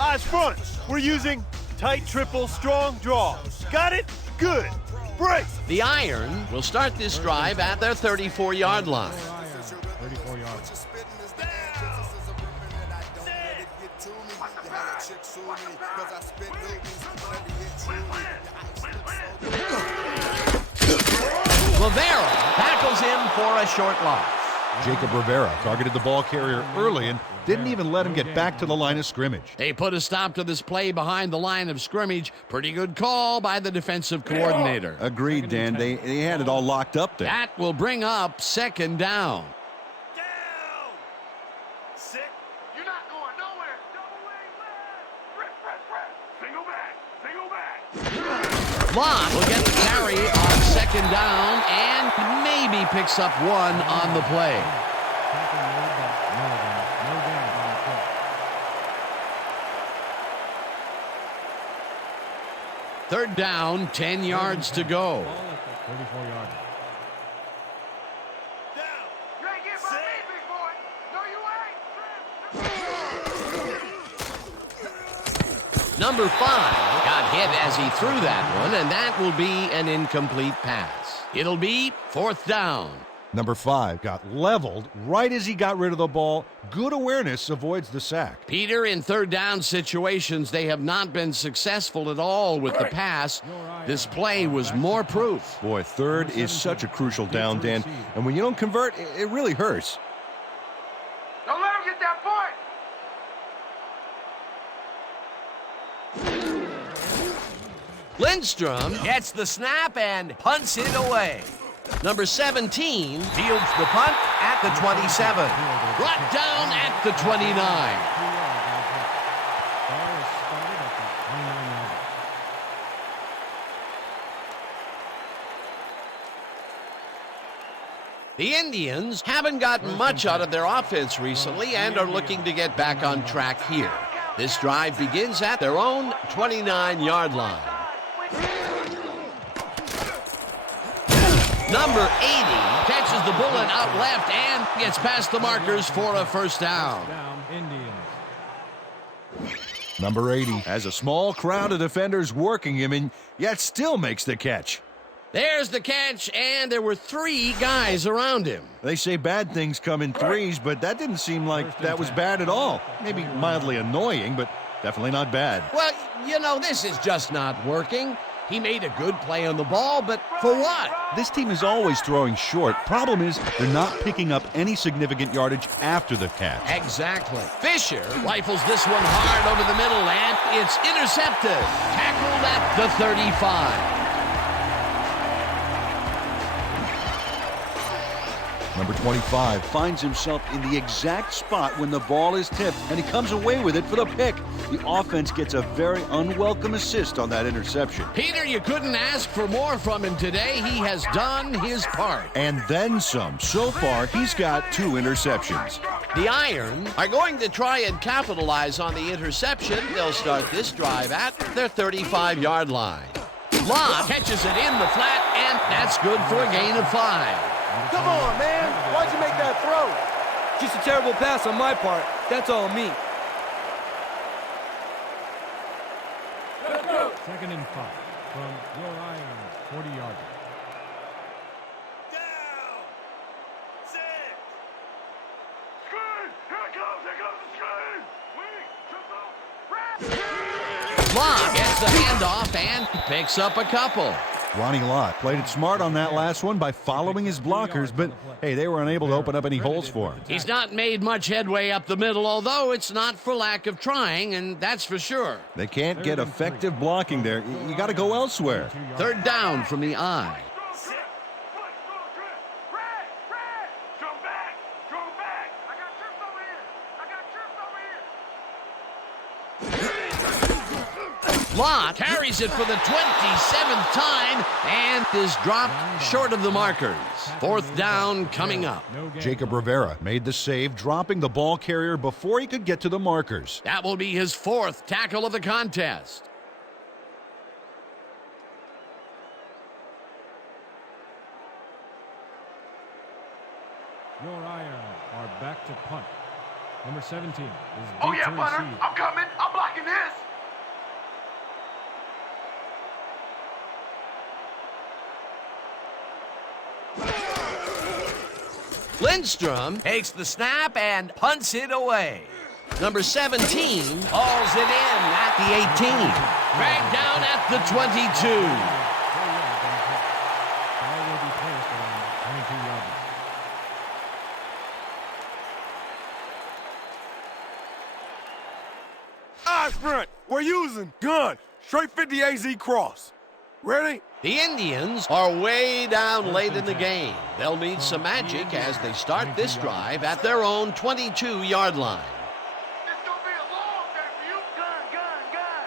Eyes front. We're using tight triple strong draw. Got it? Good. Break. The Iron will start this drive at their 34-yard line. 34 yards. Rivera tackles him for a short loss. Jacob Rivera targeted the ball carrier early and didn't even let him get back to the line of scrimmage. They put a stop to this play behind the line of scrimmage. Pretty good call by the defensive coordinator. Agreed, Dan. They had it all locked up there. That will bring up second down. Down. Sit. You're not going nowhere. Double leg left. Press. Single back. Lott will get the carry on second down and maybe picks up 1 on the play. Third down, 10 yards to go. 34 yards. Down. You ain't getting by me, big boy. No, you ain't. Number 5 got hit as he threw that one, and that will be an incomplete pass. It'll be 4th down. Number 5 got leveled right as he got rid of the ball. Good awareness avoids the sack. Peter, in third down situations, they have not been successful at all with the pass. This play was more proof. Boy, 3rd is such a crucial down, Dan. And when you don't convert, it really hurts. Don't let him get that point. Lindstrom gets the snap and punts it away. Number 17 fields the punt at the 27. Brought down at the 29. The Indians haven't gotten much out of their offense recently and are looking to get back on track here. This drive begins at their own 29-yard line. Number 80 catches the bullet out left and gets past the markers for a first down. Number 80 has a small crowd of defenders working him and yet still makes the catch. There's the catch, and there were 3 guys around him. They say bad things come in threes, but that didn't seem like that was bad at all. Maybe mildly annoying, but definitely not bad. Well, you know, this is just not working. He made a good play on the ball, but for what? This team is always throwing short. Problem is, they're not picking up any significant yardage after the catch. Exactly. Fisher rifles this one hard over the middle, and it's intercepted. Tackled at the 35. Number 25 finds himself in the exact spot when the ball is tipped, and he comes away with it for the pick. The offense gets a very unwelcome assist on that interception. Peter, you couldn't ask for more from him today. He has done his part. And then some. So far, he's got 2 interceptions. The Iron are going to try and capitalize on the interception. They'll start this drive at their 35-yard line. Lott catches it in the flat, and that's good for a gain of 5. Come on, man. Why'd you make that throw? Just a terrible pass on my part. That's all me. Second and 5 from your Iron 40-yarder. Down. 6. Screen. Here it comes. Here comes the screen. Wing. Triple. Lott gets the handoff and picks up a couple. Ronnie Lott played it smart on that last one by following his blockers, but hey, they were unable to open up any holes for him. He's not made much headway up the middle, although it's not for lack of trying, and that's for sure. They can't get effective blocking there. You got to go elsewhere. Third down from the I. Lott carries it for the 27th time and is dropped short of the markers. Fourth down coming up. Jacob Rivera made the save, dropping the ball carrier before he could get to the markers. That will be his 4th tackle of the contest. Your Iron are back to punt. Number 17 is Oh, deep yeah, to punter. receive. I'm coming. I'm blocking this. Lindstrom takes the snap and punts it away. Number 17 hauls it in at the 18. Dragged down at the 22. Ball will be placed around 22 yards. Eye front. We're using gun. Straight 50 AZ cross. Ready? The Indians are way down late in the game. They'll need some magic as they start this drive at their own 22-yard line. It's gonna be a long day for you. Gun, gun, gun.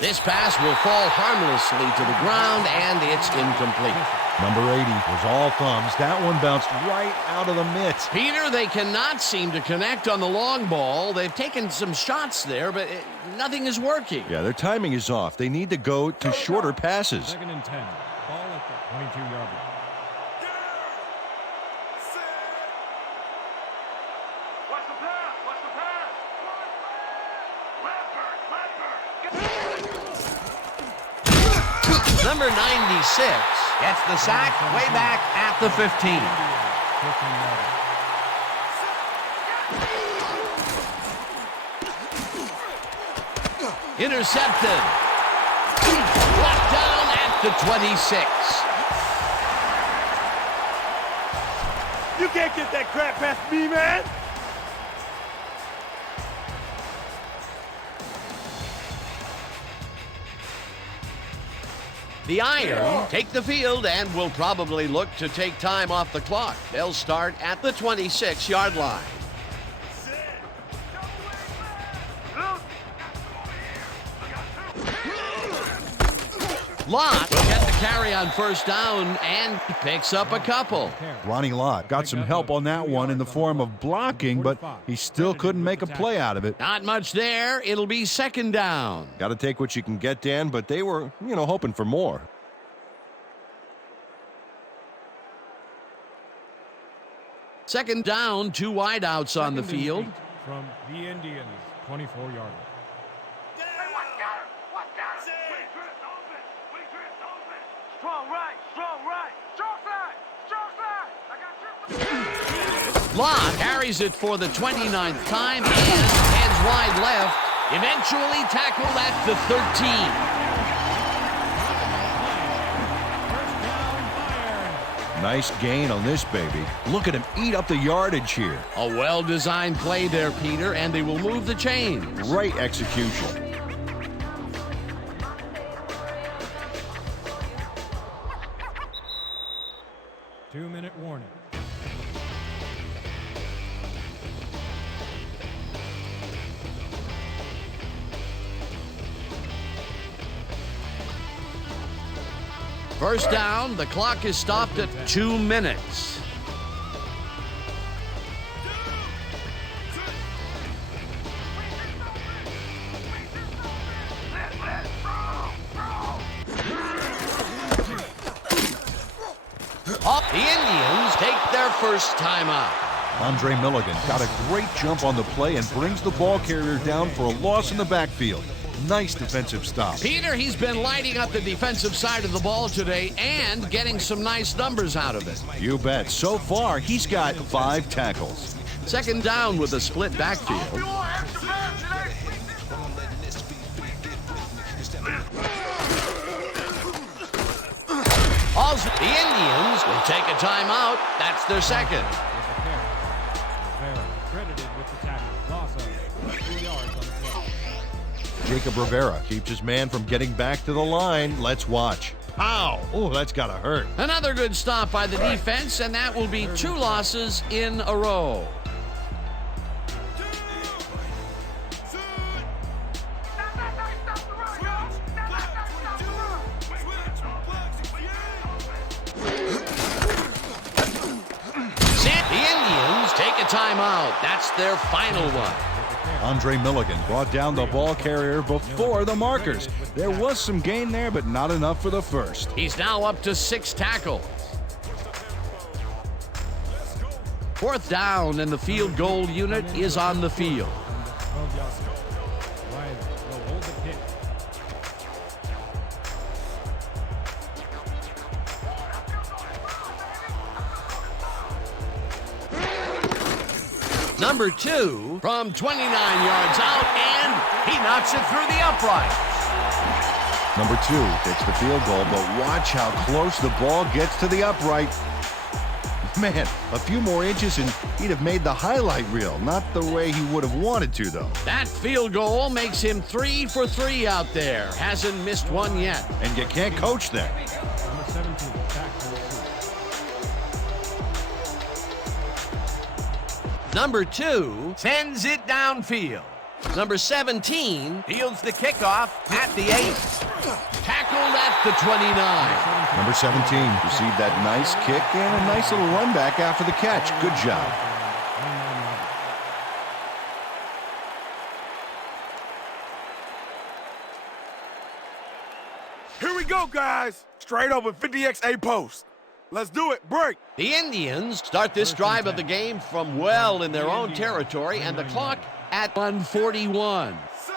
This pass will fall harmlessly to the ground, and it's incomplete. Number 80 was all thumbs. That one bounced right out of the mitts. Peter, they cannot seem to connect on the long ball. They've taken some shots there, but nothing is working. Yeah, their timing is off. They need to go to shorter passes. Second and 10. Ball at the 22-yard line. Watch the pass. Watch the pass. Left, Number 96 gets the sack way back at the 15. 15-yarder. Intercepted. Brought down at the 26. You can't get that crap past me, man. The Iron take the field and will probably look to take time off the clock. They'll start at the 26-yard line. Lott will get the carry on first down and picks up a couple. Ronnie Lott got some help on that one in the form of blocking, but he still couldn't make a play out of it. Not much there. It'll be second down. Got to take what you can get, Dan, but they were, hoping for more. Second down, 2 wideouts on the field. From the Indians, 24-yard. Strong right, strong right, strong side, strong side. I got you. Lott carries it for the 29th time and heads wide left. Eventually tackled at the 13. Nice gain on this baby. Look at him eat up the yardage here. A well-designed play there, Peter, and they will move the chains. Great execution. Two-minute warning. First down, the clock is stopped at 2 minutes. The Indians take their first timeout. Andre Milligan got a great jump on the play and brings the ball carrier down for a loss in the backfield. Nice defensive stop. Peter, he's been lighting up the defensive side of the ball today and getting some nice numbers out of it. You bet. So far, he's got 5 tackles. Second down with a split backfield. Also, the Indians will take a timeout. That's their second. Credited with the tackle. Loss of 3 yards on the play. Jacob Rivera keeps his man from getting back to the line. Let's watch. Pow! Oh, that's got to hurt. Another good stop by the defense, and that will be 2 losses in a row. Timeout. That's their final one. Andre Milligan brought down the ball carrier before the markers. There was some gain there, but not enough for the first. He's now up to 6 tackles. Fourth down, and the field goal unit is on the field. Number 2 from 29 yards out, and he knocks it through the uprights. Number 2 takes the field goal, but watch how close the ball gets to the upright. Man, a few more inches and he'd have made the highlight reel. Not the way he would have wanted to, though. That field goal makes him 3 for 3 out there. Hasn't missed one yet. And you can't coach that. Number 17, back to the Number 2 sends it downfield. Number 17 fields the kickoff at the 8. Tackled at the 29. Number 17 received that nice kick and a nice little run back after the catch. Good job. Here we go, guys. Straight over 50x A post. Let's do it. Break. The Indians start this drive of the game from well in their own territory, and the clock at 1:41. Set.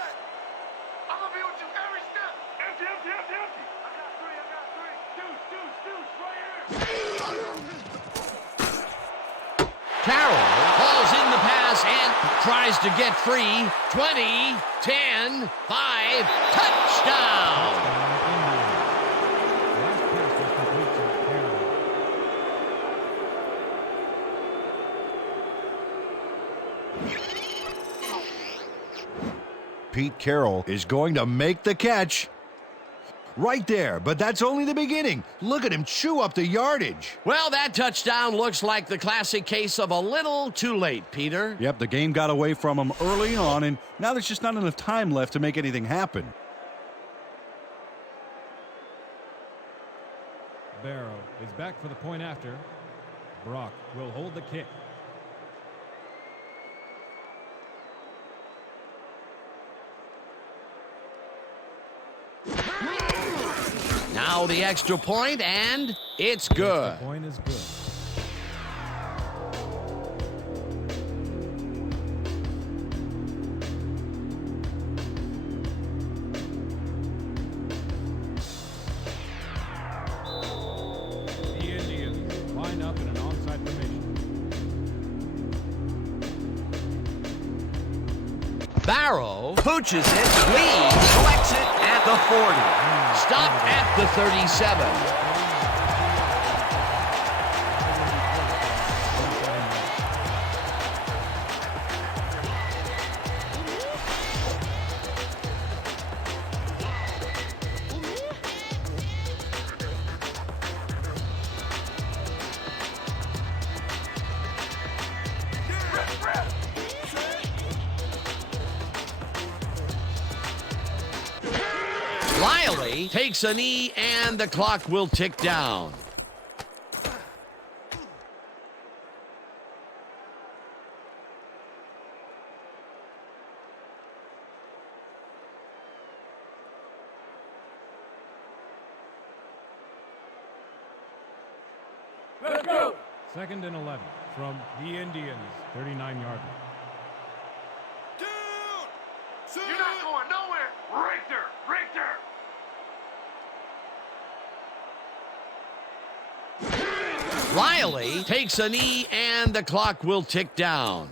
I'm gonna be with you every step. Empty, empty, empty, empty. I got 3. Carroll falls in the pass and tries to get free. 20, 10, 5, touchdown. Pete Carroll is going to make the catch. Right there, but that's only the beginning. Look at him chew up the yardage. Well, that touchdown looks like the classic case of a little too late, Peter. Yep, the game got away from him early on, and now there's just not enough time left to make anything happen. Barrow is back for the point after. Brock will hold the kick. Now the extra point, and it's good. The point is good. The Indians line up in an onside formation. Barrow pooches it, leads, collects it at the 40. Stopped at the 37. Riley takes a knee, and the clock will tick down. Let's go. 2nd and 11 from the Indians, 39-yard line. You're not going nowhere. Right there. Right there. Riley takes a knee, and the clock will tick down.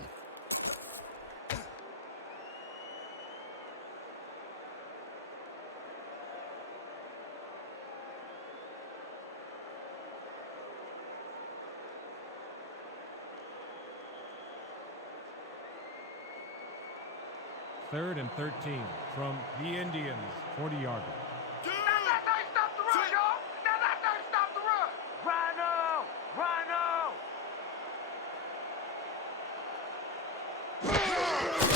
Third and 13 from the Indians, 40-yard line. Now that's how you stop the run, y'all. Now that's how you stop the run. Rhino.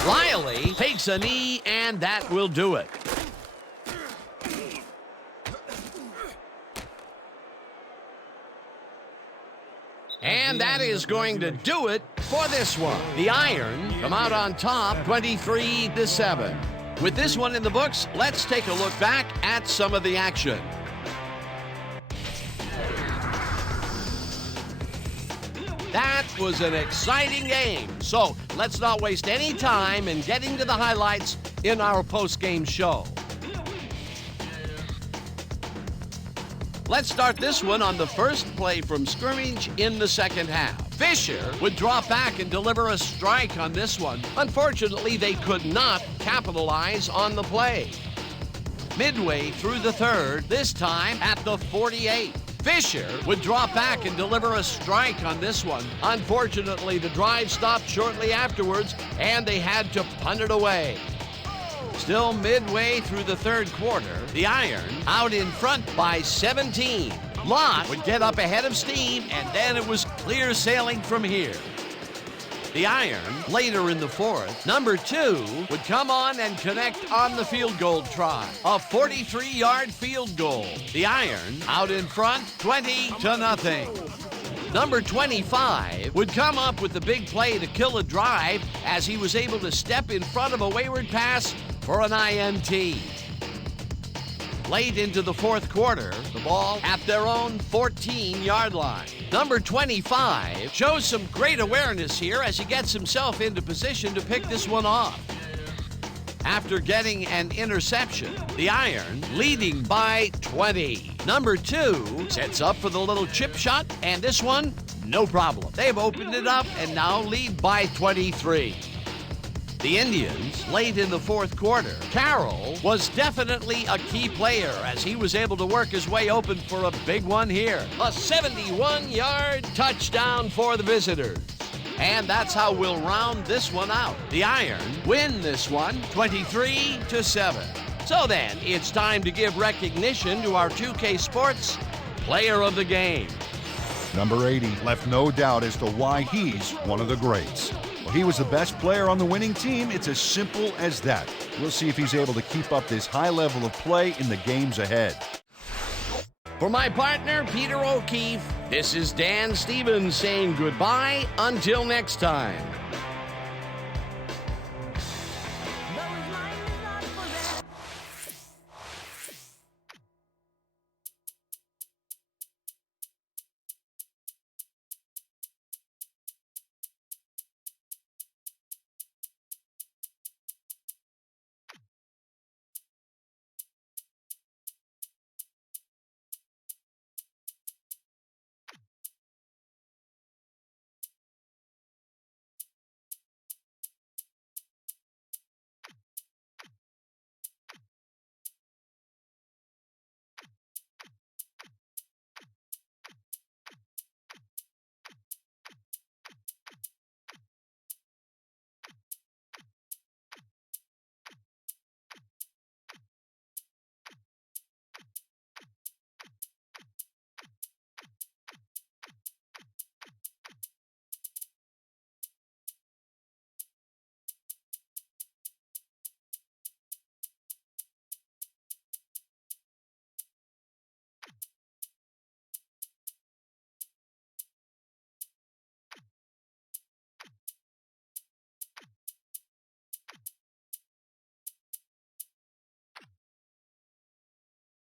Riley takes a knee, and that will do it. And that is going to do it for this one. The Iron come out on top, 23-7. With this one in the books, let's take a look back at some of the action. That was an exciting game. So let's not waste any time in getting to the highlights in our post-game show. Let's start this one on the first play from scrimmage in the second half. Fisher would drop back and deliver a strike on this one. Unfortunately, they could not capitalize on the play. Midway through the third, this time at the 48. Fisher would drop back and deliver a strike on this one. Unfortunately, the drive stopped shortly afterwards, and they had to punt it away. Still midway through the third quarter, the Iron out in front by 17. Lott would get up ahead of steam, and then it was clear sailing from here. The Iron, later in the fourth, number 2, would come on and connect on the field goal try. A 43-yard field goal. The Iron out in front, 20-0. Number 25 would come up with the big play to kill a drive as he was able to step in front of a wayward pass for an INT. Late into the fourth quarter, the ball at their own 14-yard line. Number 25 shows some great awareness here as he gets himself into position to pick this one off. After getting an interception, the Iron leading by 20. Number 2 sets up for the little chip shot, and this one, no problem. They've opened it up and now lead by 23. The Indians, late in the fourth quarter, Carroll was definitely a key player as he was able to work his way open for a big one here. A 71-yard touchdown for the visitors. And that's how we'll round this one out. The Iron win this one, 23-7. So then, it's time to give recognition to our 2K Sports Player of the Game. Number 80 left no doubt as to why he's one of the greats. Well, he was the best player on the winning team. It's as simple as that. We'll see if he's able to keep up this high level of play in the games ahead. For my partner, Peter O'Keefe, this is Dan Stevens saying goodbye until next time.